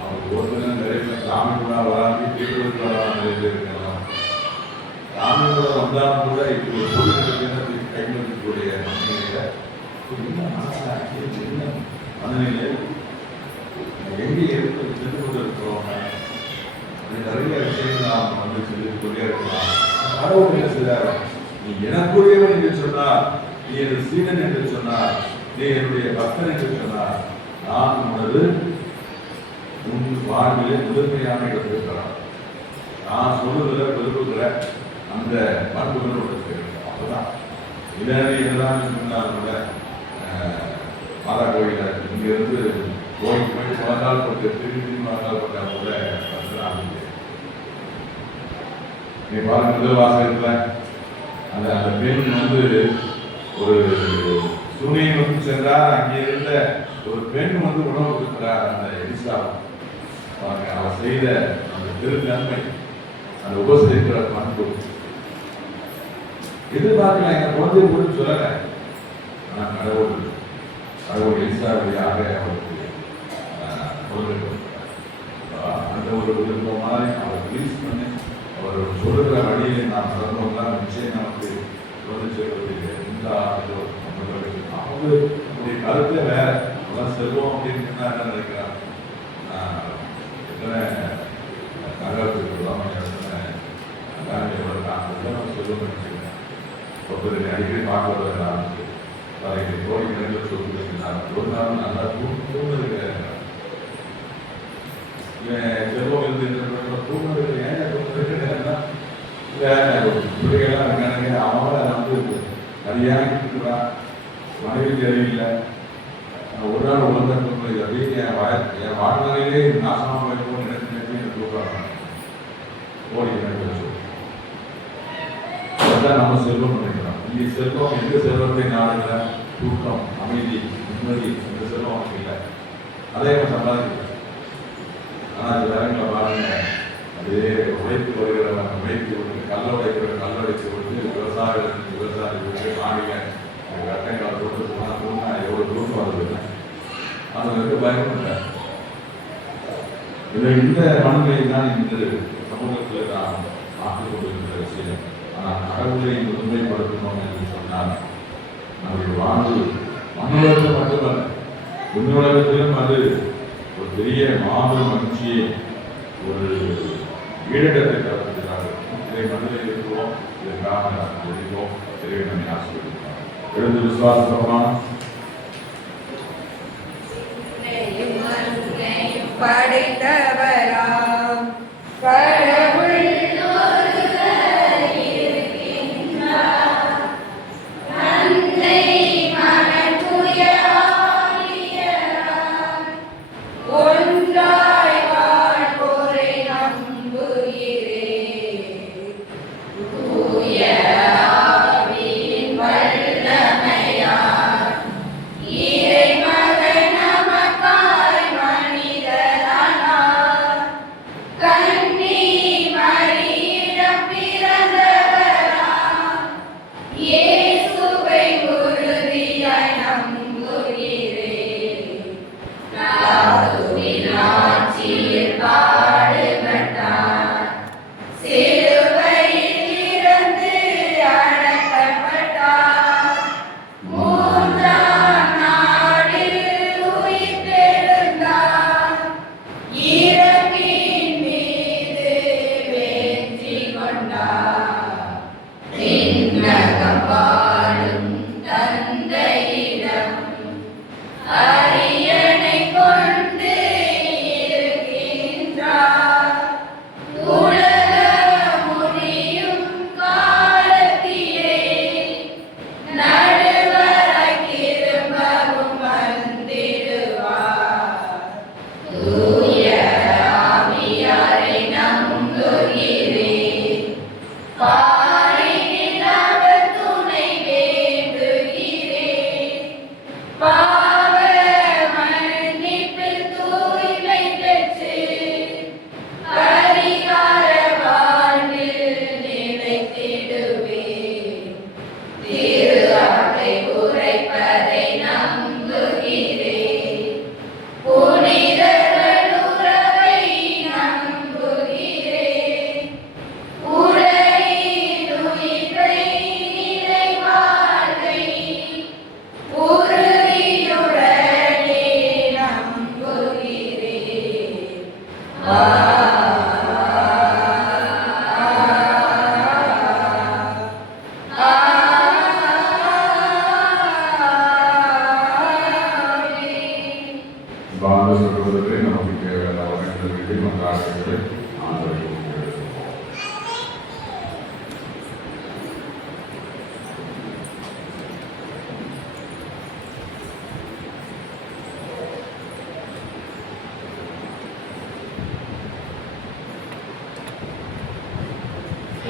அவங்க ஒரு நிறைய சாமி கூட வராது தீர்வுக்கு வராது நிறைய பேர் இருக்கலாம். சாமி கூட வந்தாலும் கூட இப்போ ஒரு பொருட்கள் கையில் இருக்கக்கூடிய மனநிலையில என்ன மனசாட்சி என்ன மனநிலை எங்கே இருக்கு சென்று கொண்டு இருக்கிறோம். நிறைய விஷயங்கள் நாம் வந்து செஞ்சு கொண்டே இருக்கலாம். கடவுள் என்ன செய்தார்? நீ எனக்குரியவன் என்று சொன்னார், நீ எனது சீடன் என்று சொன்னார், நீ என்னுடைய பக்தன் என்று சொன்னார், நான் உனது உன் வாழ்விலே முதன்மையான இடத்திருக்கிறான். நான் சொல்லுகிற விரும்புகிற அந்த பண்புகள் உங்களுக்கு அப்பதான் இதெல்லாம் சொன்னாலும் கூட மாதா கோயில இங்கிருந்து கோயில் போயிட்டு வந்தால் கொஞ்சம் திரும்பி வந்தால் கூட நீ பாருங்க முதல் வாசகத்துல அந்த அந்த பெண் வந்து ஒரு சுனை வந்து சென்றார். அங்கே இருந்த ஒரு பெண் வந்து உணவு கொடுக்கிறார். அந்த எலிசா பாருங்க அவர் செய்த அந்த திருநன்மை அந்த உபசரிக்கிற பண்பு எதிர்பார்க்கலாம். எங்க குழந்தை கூட சொல்லல. ஆனா கடவுள் எலிசா வழியாக அவருக்கு அந்த ஒரு விருப்பம் மாதிரி அவர் ரிலீஸ் பண்ணி அவர் சொல்லுகிற வழியை நாம் சொல்றோம்னா நிச்சயம் நமக்கு குழந்தை சொல்வது எல்லா அவங்க நம்முடைய கருத்தை வேற அதான் செல்வம் அப்படின்னு என்ன நினைக்கிறான். எத்தனை நகரத்துக்கு சொல்லுவோம் நினைக்கிறேன். அடிக்கடி பார்க்க வரலாம் கோடி கணக்கில் சொல்லுங்க ஒரு நாள் நல்லா தூங்குறது செல்வம் இருந்து தூங்குறது ஏன் தூங்குறதுன்னா பிள்ளைகள்லாம் இருக்கானுங்க. அவங்கள வந்து சரியான இருக்கிறான் மனைவி தெரியல. ஒரு நாள் ஒழுங்கா தூங்குறது அப்படியே என் வாழ்நாளிலே நாசமாக போயிருக்கோம் நினைச்சு தூக்குறாங்க. கோடி கணக்கில் அதான் நம்ம செல்வம் நினைக்கிறோம். இங்கே செல்வம் எந்த செல்வத்தை நாடுகிற தூக்கம், அமைதி, நிம்மதி இந்த செல்வம் அவனுக்கு இல்லை. அதே அவன் சம்பாதிக்கல. ஆனால் அது வேலைங்களை பாருங்க, அதே உழைத்து வருகிறவன் உழைத்து விட்டு கல்லை உடைத்து விட்டு விவசாயி விட்டு மாநில கட்டைகளை போட்டு சொன்னா எவ்வளோ தூக்கம் வருது. அதில் இருக்க பயம் இல்லை. இந்த மனநிலை தான் இந்த சமூகத்தில் நான் பார்த்து கொண்டிருக்கிற விஷயம். ஆனால் கடவுளை முதன்மைப்படுத்தணும் என்று சொன்னால் நம்முடைய வாழ்வு மண்ணுலகத்தில் மட்டுமல்ல, விண்ணுலகத்திலும் அது ஒரு பெரிய மாபெரும் மகிழ்ச்சியை, ஒரு ஈழத்தை தரப்படுகிறார்கள். இதை மனதில் இருக்கிறோம். இதற்காக நாம் எழுதுவோம். இறைவனை ஆசீர்வதிக்கிறோம். எழுந்து விசுவாசமாக படைத்தவராம் கடவுள்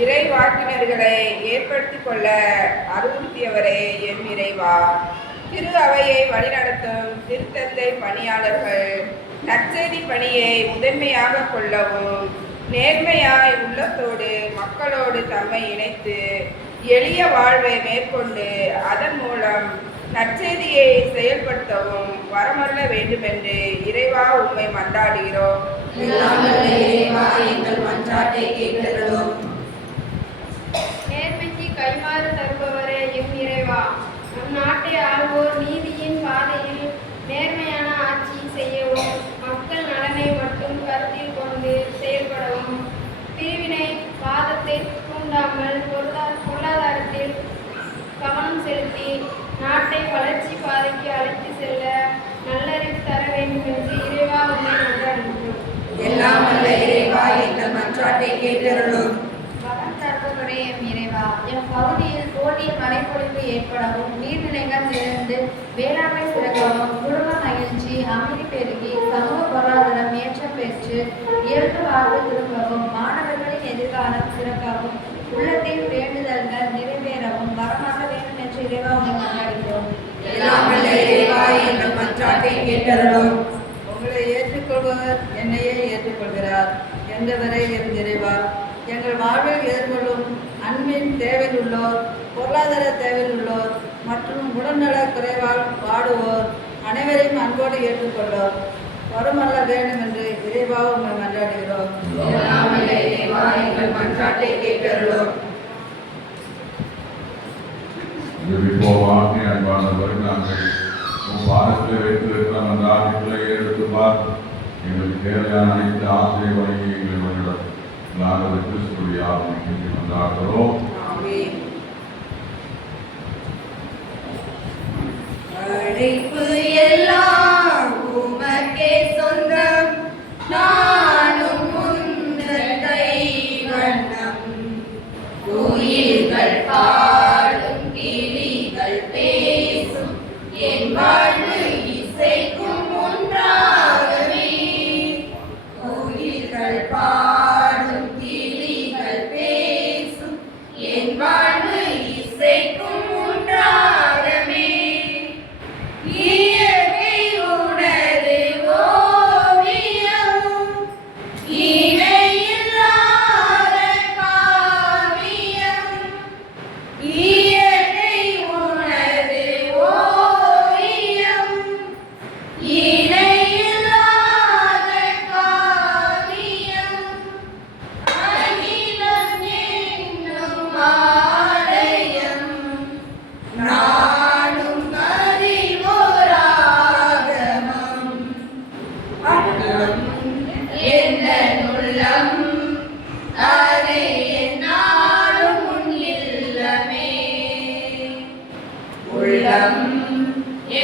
இறைவாக்கினர்களை ஏற்படுத்திக் கொள்ள அறிவுறுத்தியவரே எம் இறைவா. திரு அவையை வழிநடத்தும் திருத்தந்தை பணியாளர்கள் நற்செய்தி பணியை முதன்மையாக கொள்ளவும், நேர்மையாய் உள்ளத்தோடு மக்களோடு தம்மை இணைத்து எளிய வாழ்வை மேற்கொண்டு அதன் மூலம் நற்செய்தியை செயல்படுத்தவும் வரமல்ல வேண்டுமென்று இறைவா உம்மை மன்றாடுகிறோம். எங்கள் மன்றாட்டை கேட்டருளும். நேர்மைக்கு கைமாறு தருபவரே எம் இறைவா, நம் நாட்டை ஆள்வோர் நீதியின் பாதையில் நேர்மையான ஆட்சி செய்யவும், மக்கள் நலனை மட்டும் கருத்தில் கொண்டு செயல்படவும், பிரிவினை வாதத்தை தூண்டாமல் பொருளாதாரத்தில் கவனம் செலுத்தி நாட்டை வளர்ச்சி பாதைக்கு அழைத்து செல்ல நல்லறிவு தர வேண்டும் என்று இறைவா உம்மை மன்றாடுகிறோம். எல்லாம் வல்ல இறைவா எங்கள் மன்றாட்டை கேட்டருளும். வளம் தருபவரே எம் இறைவா, எம் பகுதியில் போதிய மழைப்பொழிவு ஏற்படவும், நீர்நிலைகள் நிறைந்து வேளாண்மை சிறக்கவும், குடும்ப மகிழ்ச்சி அமைதி பெருகி சமூக பொருளாதாரம் ஏற்றம் பெற்று இயல்பு வாழ்வு திரும்பவும், மாணவர்களின் எதிர்காலம் சிறக்கவும், உள்ளத்தின் வேண்டுதல்கள் நிறைவேறவும் வரமாக வேண்டும் என்று இறைவா உம்மை கொண்டாடுகிறோம். கேட்டருளும். உங்களை ஏற்றுக்கொள்பவர் என்னையே ஏற்றுக்கொள்கிறார் என்றவரே என் இறைவா, எங்கள் வாழ்வில் எதிர்கொள்ளும் அன்பின் தேவையில் உள்ளோர், பொருளாதார தேவையில் உள்ளோர் மற்றும் உடல்நல குறைவால் வாடுவோர் அனைவரையும் அன்போடு ஏற்றுக்கொள்ளோர் வருமல்ல வேண்டும் என்று இறைவா உண்மை மன்றாடுகிறோம். எல்லாம் வல்ல இறைவா, எங்கள் மன்றாட்டை கேட்டருளும். விபோவாக அன்பானவர், நாங்கள் உன் பாதத்தில் வைத்திருக்கிற அந்த ஆட்சிகளை எடுத்து பார்த்து எங்களுக்கு தேவையான அனைத்து ஆசை வழங்கி எங்கள் வழியிடம் நாங்கள் கிறிஸ்துடைய ஆரம்பிக்கு வந்தார்களோம். படைப்பு எல்லாம் உமக்கே சொந்தம், நானும் முன்னதை வண்ணம். உயிர்கள் பாடும் கிளிகள் பேசும், என் வாழ்வு இசைக்கும் ஒன்றாகவே. உயிர்கள் பாடும் கிளிகள் பேசும், என் வாழ்வு இசைக்கும் ஒன்றாகவே. இயற்கை உனது ஓவியம், இணையில்லாத காவியம். இயற்கை உனது ஓவியம், இணையில்லாத காவியம். அகிலம் என்னும் ஆலயம், நானும் அறிவோராகமம். அன்னம் என்ற உள்ளம், அது என்னாலும் உன் இல்லமே. உள்ளம்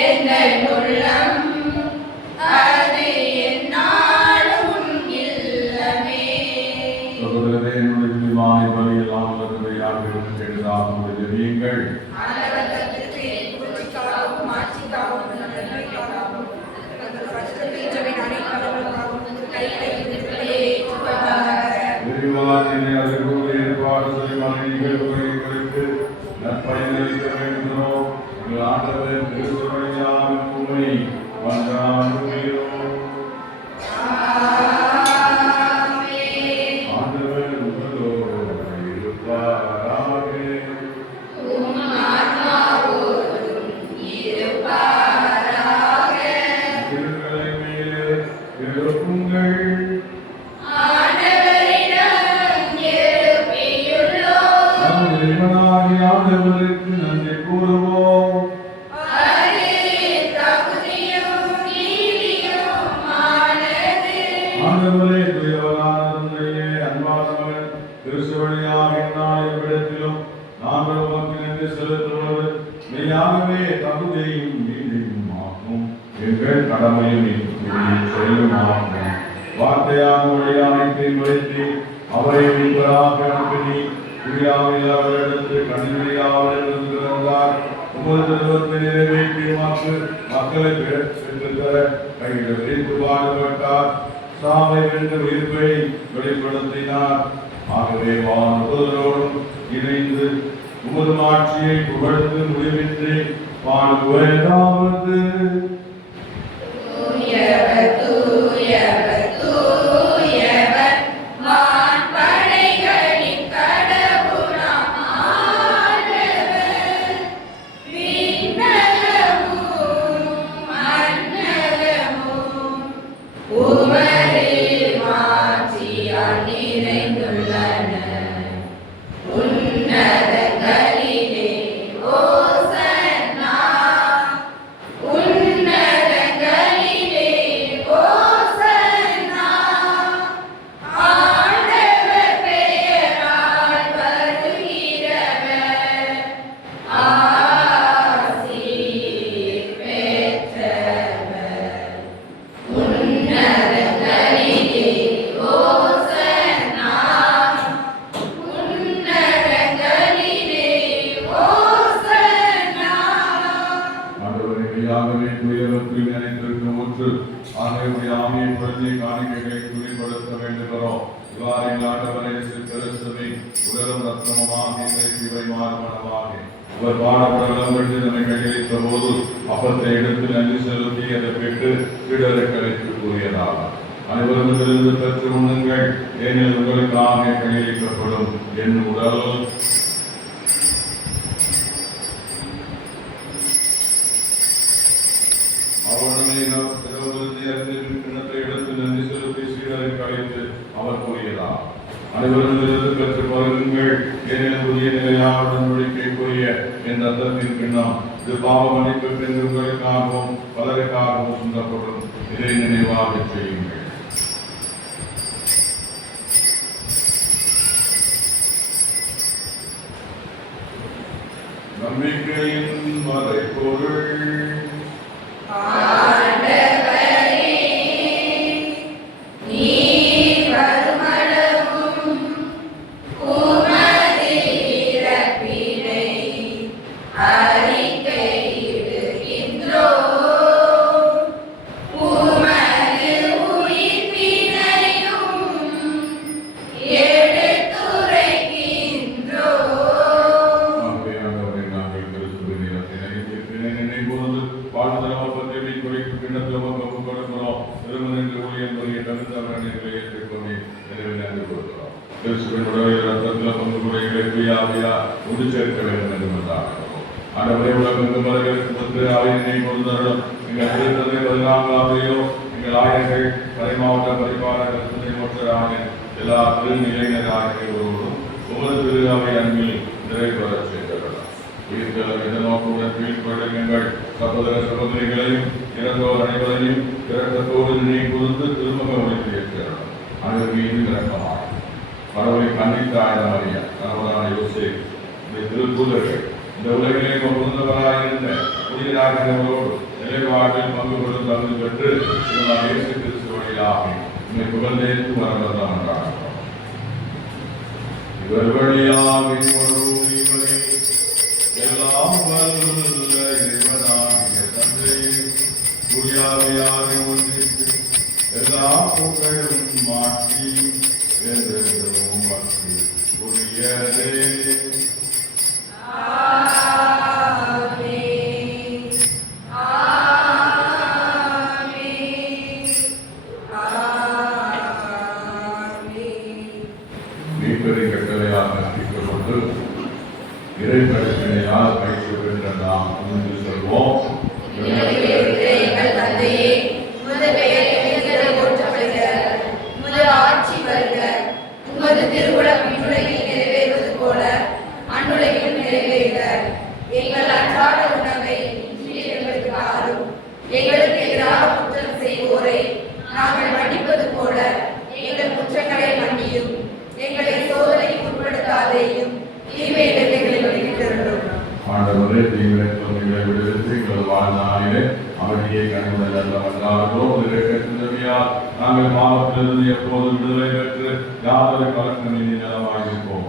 என்ற உள்ளம், அது என்னாலும் உன் இல்லமே. சகோதரரே, என்னுடைய விரிவான பலியெல்லாம் உலகத்தையாக எழுதாகும் ஜெபியுங்கள். ஆண்டவருக்கு புகழ்ச்சிக்காகவும் ஆட்சிக்காகவும் நன்மைக்காகவும் எங்கள் கஷ்டத்தில் ஜெபின அனைவருக்காகவும் உங்கள் கைகளை விடுதலையை ஏற்றுக்கொள்வாராக. விரிவான அதற்குரிய ஏற்பாடு செய்வான நிகழ்வுகளுக்கு நற்பயனளிக்க வேண்டுகிறோம். எங்கள் ஆண்டவர் கிறிஸ்துவின் உண்மை வந்தாடுகிறோம். ஆண்டவர் உங்களோடு இருப்பாராக. உம் ஆன்மாவோடும் இருப்பாராக. திருமலை மேலே எழுப்புங்கள். ஆண்டவரிடம் எழுப்பியுள்ளோம். நம் இறைவனாகிய ஆண்டவருக்கு நன்றி கூறுவோம். அது தகுதியும் நீதியுமானது. ஆண்டவரே, தூயவரான தந்தையே, அன்பானவர் கிறிஸ்துவழியாக எந்நாள் எவ்விடத்திலும் நாங்கள் உமக்கு நன்றி செலுத்துவது மெய்யாகவே தகுதியும் நீதியும் ஆகும். எங்கள் கடமையும் செயலுமாகும். வார்த்தையான வழியானைத்தையும் வைத்து அவரை மீட்பராக அனுப்பினி துரியாவில்லாவிடத்து கணினியாவிலிருந்து திறந்தார். உமது திருவத்தை நிறைவேற்றி மக்களை பெற்றுத்தர கையில் வைத்து பாடுபட்டார். சாவை வென்ற உயிர்ப்பை வெளிப்படுத்தினார். ஆகவே வானதோரோடும் இணைந்து உமது ஆட்சியை புகழ்ந்து முடிவின்றி பாடுவதாவது. தூயவர், தூயவர், தூயவர், வான்படைகளின் கடவுளாம் ஆண்டவர். விண்ணகமும் மண்ணகமும் உமது மாட்சியால் நிறைந்துள்ளன. உன்னதங்களிலே ஓசன்னா, உன்னதங்களிலே ஓசன்னா. ஆண்டவர் பெயரால் வருகிறவர் ஆசீர் பெற்றவர். உன்னதங்களிலே ஓசன்னா, உன்னதங்களிலே ஓசன்னா. ஆண்டவரே, மெய்யாகவே தூயவருக்கு நினைத்திருக்கும் ஒன்று ஆண்டவருடைய ஆமையை பொருந்தி காணிக்கைகளை துணிப்படுத்த வேண்டுகிறோம். இவ்வாறு ஆண்டவரை கிறிஸ்துவை உடலும் ரத்தமுமாக எங்களுக்கு இவை மாறுமனமாக அவர் பாடப்படலாம் என்று நம்மை கையளித்த போது அப்பத்தை எடுத்து நன்றி செலுத்தி அதை பெற்று சீடருக்கு அளித்து கூறியதாகும். அனைவரும் இதிலிருந்து பெற்று உண்ணுங்கள், ஏனெனில் உங்களுக்காக கையளிக்கப்படும் என் உடல். அவருடைய கிண்ணத்தை எடுத்து நன்றி செலுத்தி சீடருக்கு அளித்து அவர் கூறியதாகும். அனைவரும் இதிலிருந்து பெற்று பருகுங்கள், ஏனெனில் புதிய நிலையான உடன்படிக்கைக்குரிய என் ரத்தத்தின் கிண்ணம். இது பாவ மன்னிப்பு என்று உங்களுக்காகவும் பலருக்காகவும் சிந்தப்படும். இதை நினைவாக செய்யுங்கள். நம்பிக்கையின் மறைபொருள். ஆண்டவரே, உலகெங்கும் பலருக்கு முன்பு அவையினை கொள்ளுதலும் எங்கள் திருத்தந்தை 14ஆம் எங்கள் ஆயர்கள் மறைமாவட்ட பரிபாலகர் துணை மற்றராக எல்லா திருநிலைஞராகியோரும் உமது திரு அவை அன்பில் நிறைவேறச் செய்தவர்கள். உயிர்த்தலும் எதிர்நோக்குடன் கீழ்ப்படுங்கள். சகோதர சகோதரிகளையும் இறந்தோர் அனைவரையும் இரக்கத்தோடு நினை கூர்ந்து திருமுக ஒழித்து ஏற்கிறார். அனைவர் மீது இரக்கமாக கடவுளை கண்டித்தாய மரியா கணவரான யோசேப்பு இந்த திருத்தூதர்கள் இந்த உலகிலே புகுந்தவராயிருந்த புதியராகிறவரோடு நிலைவாழ்வில் பங்கு கொள்ளும் தகுதி பெற்று இயேசு கிறிஸ்து வழியாக உண்மை புகழ்ந்தேற்று வரவர்தான். இவர் வழியாக எல்லாம் வல்ல இறைவனாகிய தந்தை புரியாவையாக ஒன்றித்து எல்லா புகழும் மாற்றி என்றென்றும் மாற்றி புரியதே. இறைப்படைப்பினையால் பயிற்சி பெற்ற நாம் முன்பு செல்வோம். ஆட்சி வருக, உமது திருவுளம் விண்ணுலகில் நிறைவேறுவது போல மண்ணுலகிலும் நிறைவேறுக. எங்கள் அன்றாட உணவை இன்று எங்களுக்கு தாரும். எங்களுக்கு எதிராக குற்றம் செய்வோரை நாங்கள் மன்னிப்பது போல எங்கள் குற்றங்களை மன்னியும். எங்களை சோதனைக்கு உட்படுத்தாதேயும், தீமையிலிருந்து விடுவித்தருளும். ஆண்டவரே, தீவிரை தொல்லைகளை விடுவித்து எங்கள் வாழ்நாளிலே அமைதியை கனிவுடன் நல்ல வந்தார்களோ உதவியால் நாங்கள் பாவத்திலிருந்து எப்போதும் விடுதலை பெற்று யாதொரு கலக்கமின்றி நலமாயிருப்போம்.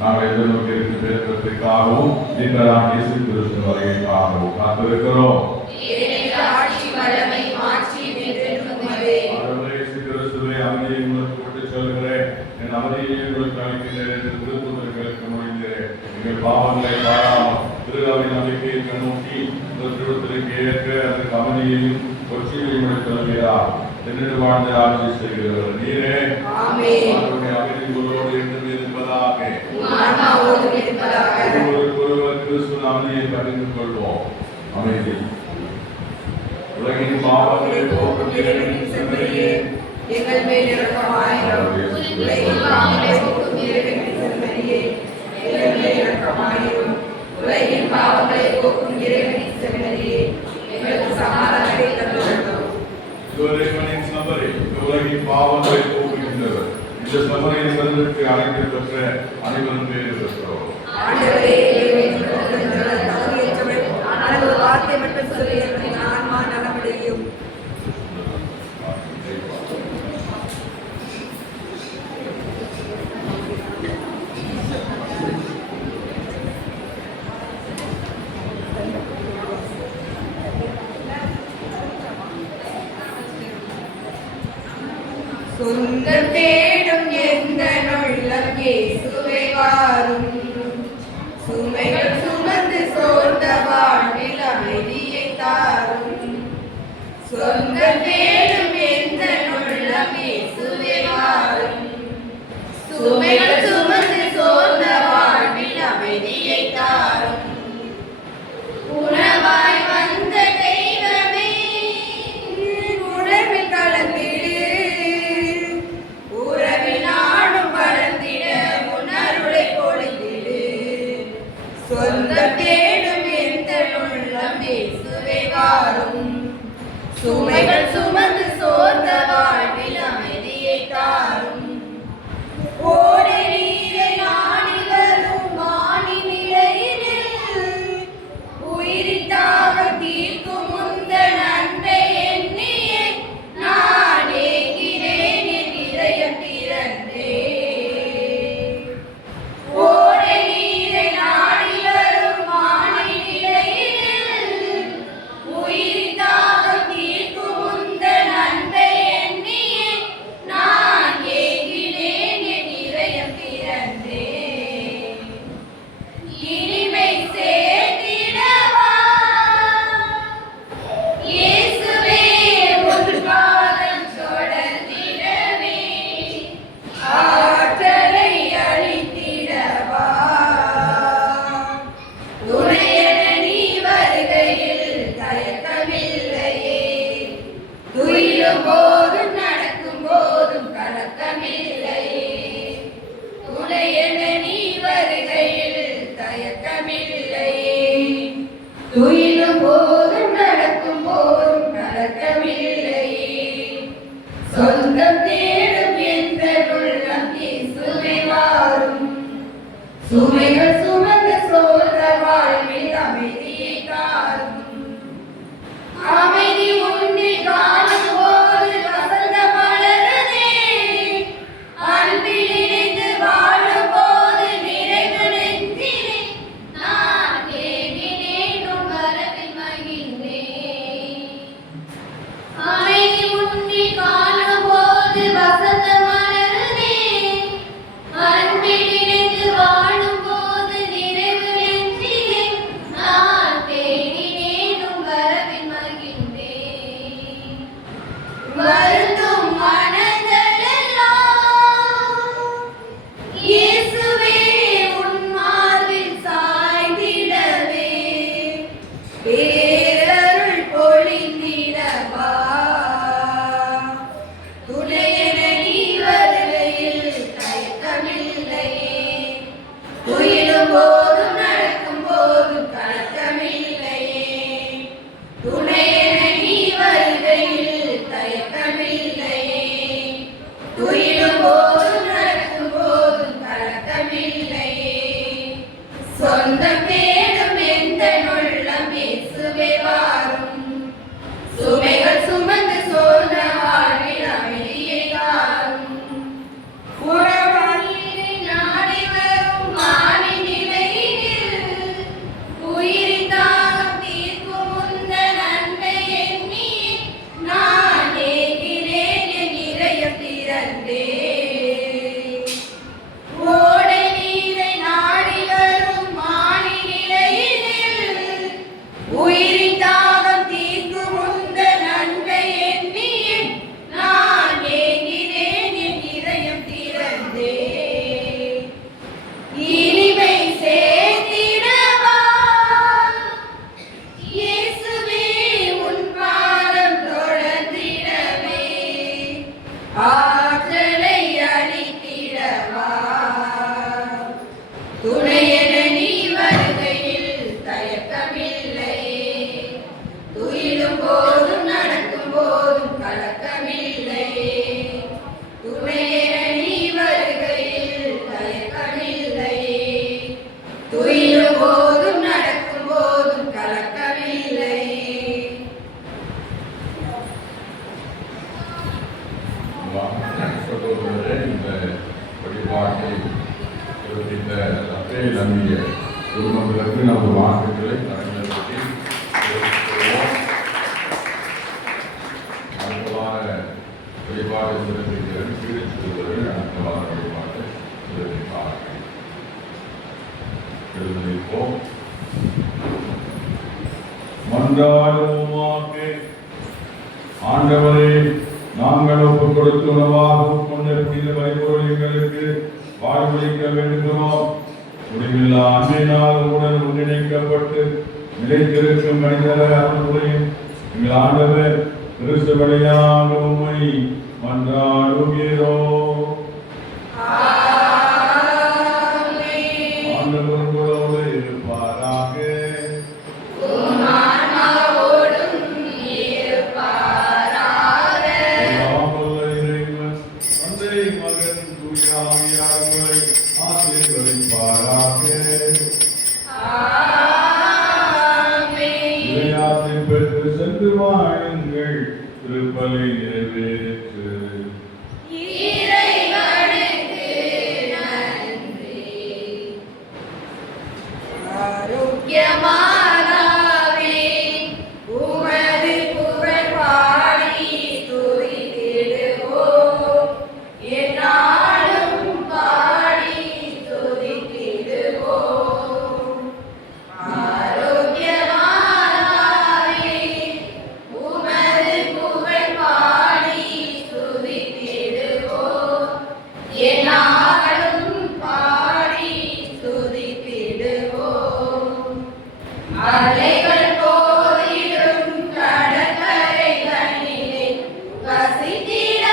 நாங்கள் எதிர்நோக்கி இருக்கும் பேரத்திற்காகவும் நீங்களாக இயேசு கிறிஸ்து வருகைக்காகவும் காத்திருக்கிறோம். இயேசு கிறிஸ்துவை அமைதியை உங்களுக்கு விட்டுச் செல்கிறேன், என் அமைதியை உங்களுக்கு அளிக்கிறேன் என்று திருத்தூதர்களுக்கு மொழிகிறேன். எங்கள் பாவங்களை பாராமல் திரு அவை நம்பிக்கையை கண்ணோக்கி திருத்திற்கு ஏற்க அதற்கு அமைதியையும் கொச்சியையும் தருகிறார். தென்னிடு வாழ்ந்து ஆட்சி செய்கிறவர் நீரே. அவருடைய அமைதி குருவோடு என்று இருப்பதாக ஒருவர் கிறிஸ்துவ அமைதியை பகிர்ந்து கொள்வோம். அமைதி. உலகின் பாவங்களை போக்கும் இறைவனின் செம்மறியே, எங்கள் மேல் இரக்கமாயிரும். உலகின் பாவங்களை போக்கும் இறைவனின் செம்மறியே, எங்கள் மேல் இரக்கமாயிரும். உலகின் பாவங்களை போக்கும் இறைவனின் செம்மறியே, எங்களுக்கு சமாதானத்தை தந்தருளும். இறைவனின் செம்மறி உலகின் பாவங்களை போக்குகின்றவர். இந்த செம்மறியின் விருதுக்கு அழைக்கப் பெற்ற அனைவரும் பேறு பெற்றோர். ஆண்டவரே, ஆனால் ஒரு வார்த்தை மட்டும் சொல்லி என் ஆன்மா நலமடையும். சொந்தம் தேடும் எங்கள் உள்ளம் இயேசுவே வாரும். சுமைகள் சுமந்து சுமைகள் சுமந்து சோர்ந்த வாழ்வில் அமைதியை தாரும். உணவாய் வந்த தெய்வமே உணவில் கலந்திடு, உறவில் நாடும் வளர்ந்திட உணர்வுரை பொழிந்திடு. சொந்தம் தேடும் எந்த உள்ளம் இயேசுவே வாரும். சுமைகள் சுமந்து சோர்ந்த வாழ்வில் அமைதியை தாரும். ஓடை நீரை நாடி வரும் வாணி நிலையினில் உயிரின் தாகம் தீர்க்கும் உந்தன் அன்பை எண்ணியே நான் ஏங்கினேன், என் இதயம் திறந்தேன். ஓடை நீரை நாடி வரும் வாணி நிலையினில் உயிரின் தாகம் தீர்க்கும் உந்தன் அன்பை எண்ணியே நான் ஏங்கினேன், என் இதயம் திறந்தேன். இனிமை சேர்த்திடவா இயேசுவே உன் பாதம் தொடர்ந்திடவே, ஆற்றலை அளித்திடவா. துணையென நீ வருகையில் தயக்கமில்லையே, துயிலும் போதும் நடக்கும் போதும் கலக்கமில்லையே. துணையென நீ வருகையில் தயக்கமில்லையே, துயிலும் போதும் நடக்கும் போதும் கலக்கமில்லையே. சொந்தம் தேடும் எந்த உள்ளம் இயேசுவே வாரும். சுமைகள் சுமந்து சோர்ந்த வாழ்வில் அமைதியை தாரும். அமைதி உன்னை காணும் போது வசந்த மலருதே, அன்பில் இணைந்து வாழும் போது நிறைவு நெஞ்சிலே நான் தேடினேன், உன் வரவில் மகிழ்ந்தேன். அமைதி உன்னை காணும் போது வசந்த மலருதே, அன்பில் இணைந்து வாழும் போது நிறைவு நெஞ்சிலே நான் தேடினேன், உன் வரவில் மகிழ்ந்தேன். வருந்தும் மனங்களெல்லாம் இயேசுவே உன் மார்பில் சாய்ந்திடவே, பேரருள் பொழிந்திடவா. துணையென நீ வருகையில் தயக்கமில்லையே, துயிலும் போதும் நடக்கும் போதும் கலக்கமில்லையே. துணையென நீ வருகையில் தயக்கமில்லையே, துயிலும் போதும் நடக்கும் போதும் கலக்கமில்லையே. சொந்தம் தேடும் எந்த உள்ளம் இயேசுவே வாரும். சுமைகள் சுமந்து சோர்ந்த வாழ்வில் அமைதியை தாரும். உறவாளியை நாடி வரும் வாணி நிலையினில் உயிரின் தாகம் தீர்க்கும் உந்தன் அன்பை எண்ணி நான் ஏங்கினேன், என் இதயம் திறந்தேன். ஓடை நீரை நாடி வரும் வாணி நிலையினில் உயிரின் தாகம் தீர்க்கும் உந்தன் அன்பை எண்ணி நான் ஏங்கினேன், என் இதயம் திறந்தேன். இனிமை சேர்த்திடவா இயேசுவே உன் பாதம் தொடர்ந்திடவே, ஆற்றலை அளித்திடவா. துணையென நீ வருகையில் தயக்கமில்லையே, துயிலும் போதும் நடக்கும் போதும் கலக்கமில்லையே. துணையென நீ வருகையில் தயக்கமில்லையே, துயிலும் போதும் நடக்கும் போதும் கலக்கமில்லையே. சகோதரரே, இந்த வழிபாட்டை இந்த சற்றே நம்பிய குடும்பங்களுக்கு நமது வாழ்த்துக்களை பயன்படுத்தி அடுத்த வார வழிபாடு சிறப்பிக்கிறது சீர்திருத்தவர்கள் அடுத்த வார வழிபாட்டை சிறப்பிப்பார்கள். எழுந்திருப்போம். மன்றாடுவோமாக. ஆண்டவரே, நாங்கள் ஒப்புக் கொடுத்துள்ளவாக கொண்ட புனித வைபொருள் எங்களுக்கு வாழ்வளிக்க வேண்டுகிறோம். முடிவில்லா அன்பினால் உடன் ஒன்றிணைக்கப்பட்டு நிலைத்திருக்கும் மனிதர அருள்புரியும் எங்கள் ஆண்டவர் கிறிஸ்து வழியாக உம்மை மன்றாடுகிறோம். ஆண்டவர் உங்களோடு இருப்பாராக. எல்லாம் வல்ல இறைவன் தந்தை, மகன், தூய ஆவியார் உங்களை ஆசீர்வதிப்பாராக. இறையாசை பெற்று சென்று வாழுங்கள். திருப்பலி நிறைவேற்று. ஆரோக்கியமானாவே உமது புகழ் பாடி துதித்திடுவோம். எந்நாளும் பாடி துதித்திடுவோம். ஆரோக்கியமானாவே உமது புகழ் பாடி துதித்திடுவோம். எந்நாளும் பாடி துதித்திடுவோம். அலைகள் போதிடும் கடற்கரை தன்னிலே வசித்திட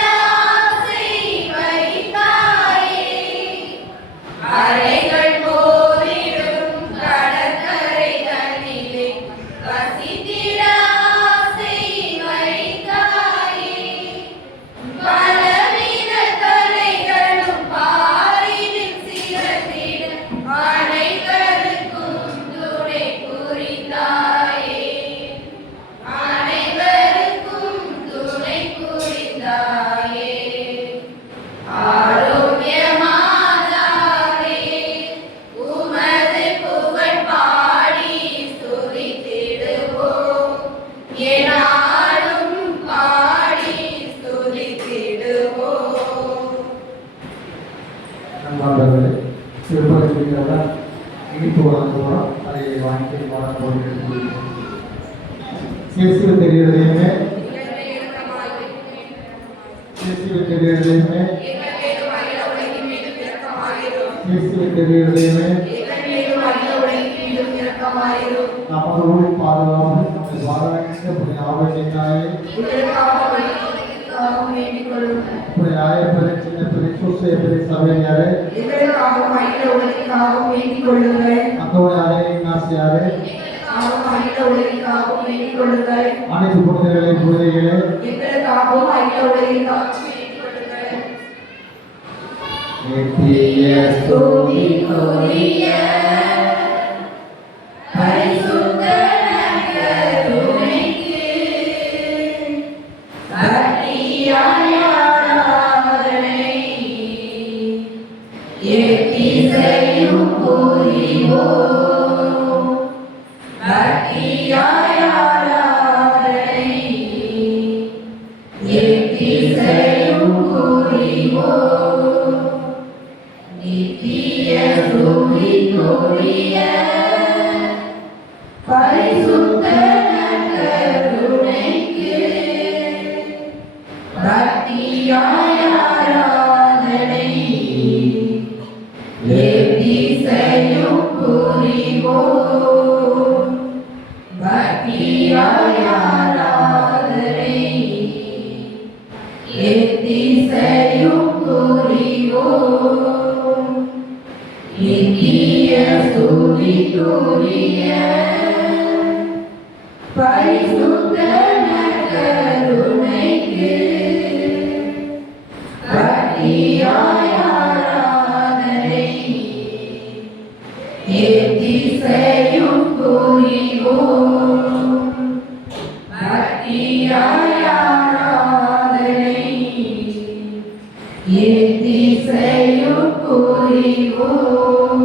ஆசை வைத்தாயே. அலைகள் போதிடும் கடற்கரை தன்னிலே வசித்திட ஆசை வைத்தாயே. பலவித கலைகளும் பாரினில் சிறந்திட அனைவருக்கும் துணை புரிந்தாயே. அனைவருக்கும் துணை புரிந்தாயே. ஆரோக்கியமாதாவே உமது புகழ் பாடி துதித்திடுவோம். எந்நாளும் பாடி துதித்திடுவோம். நண்பர்களே, திருப்பதியுடன் இனிப்பு வழங்குகிறோம். அதை வாங்கி வழங்குவோம். இயேசுவுக்கு தெரியுமே, இயேசுவுக்கு தெரியுமே, இயேசுவுக்கு தெரியுமே. நமது ஊரில் பாதுகாப்பு நமது பாராட்ட ஆபத்தினாயே ஆயப்பெரு சின்ன பெரிய சூசைய பெரிய சபையாரு அத்தோடு அலையின் ஆசையாரு அனைத்து புனிதர்களை புனிதைகளே நித்திய துதிக்குரிய பரிசுத்த நற்கருணைக்கு பக்தியாய் ஆராதனை எத்திசையும் புரிவோம். பக்தியாய் ஆராதனை எத்திசையும் புரிவோம். நித்திய துதிக்குரிய பரிசுத்த நற்கருணைக்கு பக்தியாய் ஆராதனை எத்திசையும் புரிவோம். பக்தியாய் ஆராதனை எத்திசையும் புரிவோம். நித்திய துதிக்குரிய பரிசுத்த நற்கருணைக்கு பக்தியாய் ஆராதனை எத்திசையும் புரிவோம். பக்தியாய் ஆராதனை எத்திசையும் புரிவோம்.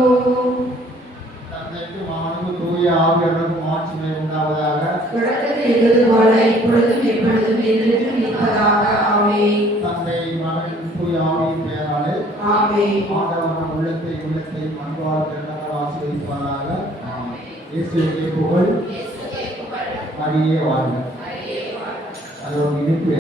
தந்தைக்கு மகனுக்கு தூய ஆவியானவருக்கும் மாட்சிமை உண்டாவதாக. தொடக்கத்தில் இருந்தது போல இப்பொழுதும் எப்பொழுதும் என்றென்றும் இருப்பதாக. ஆமென். தந்தை மகன் தூய ஆவியின் பெயராலே ஆண்டவர் நம் உள்ளத்தை அன்பால் திறந்தவர் ஆசீர்வதிப்பாராக. இயேசுவுக்கே புகழ். மரியே வாழ்க. அது ஒரு இனிப்பு.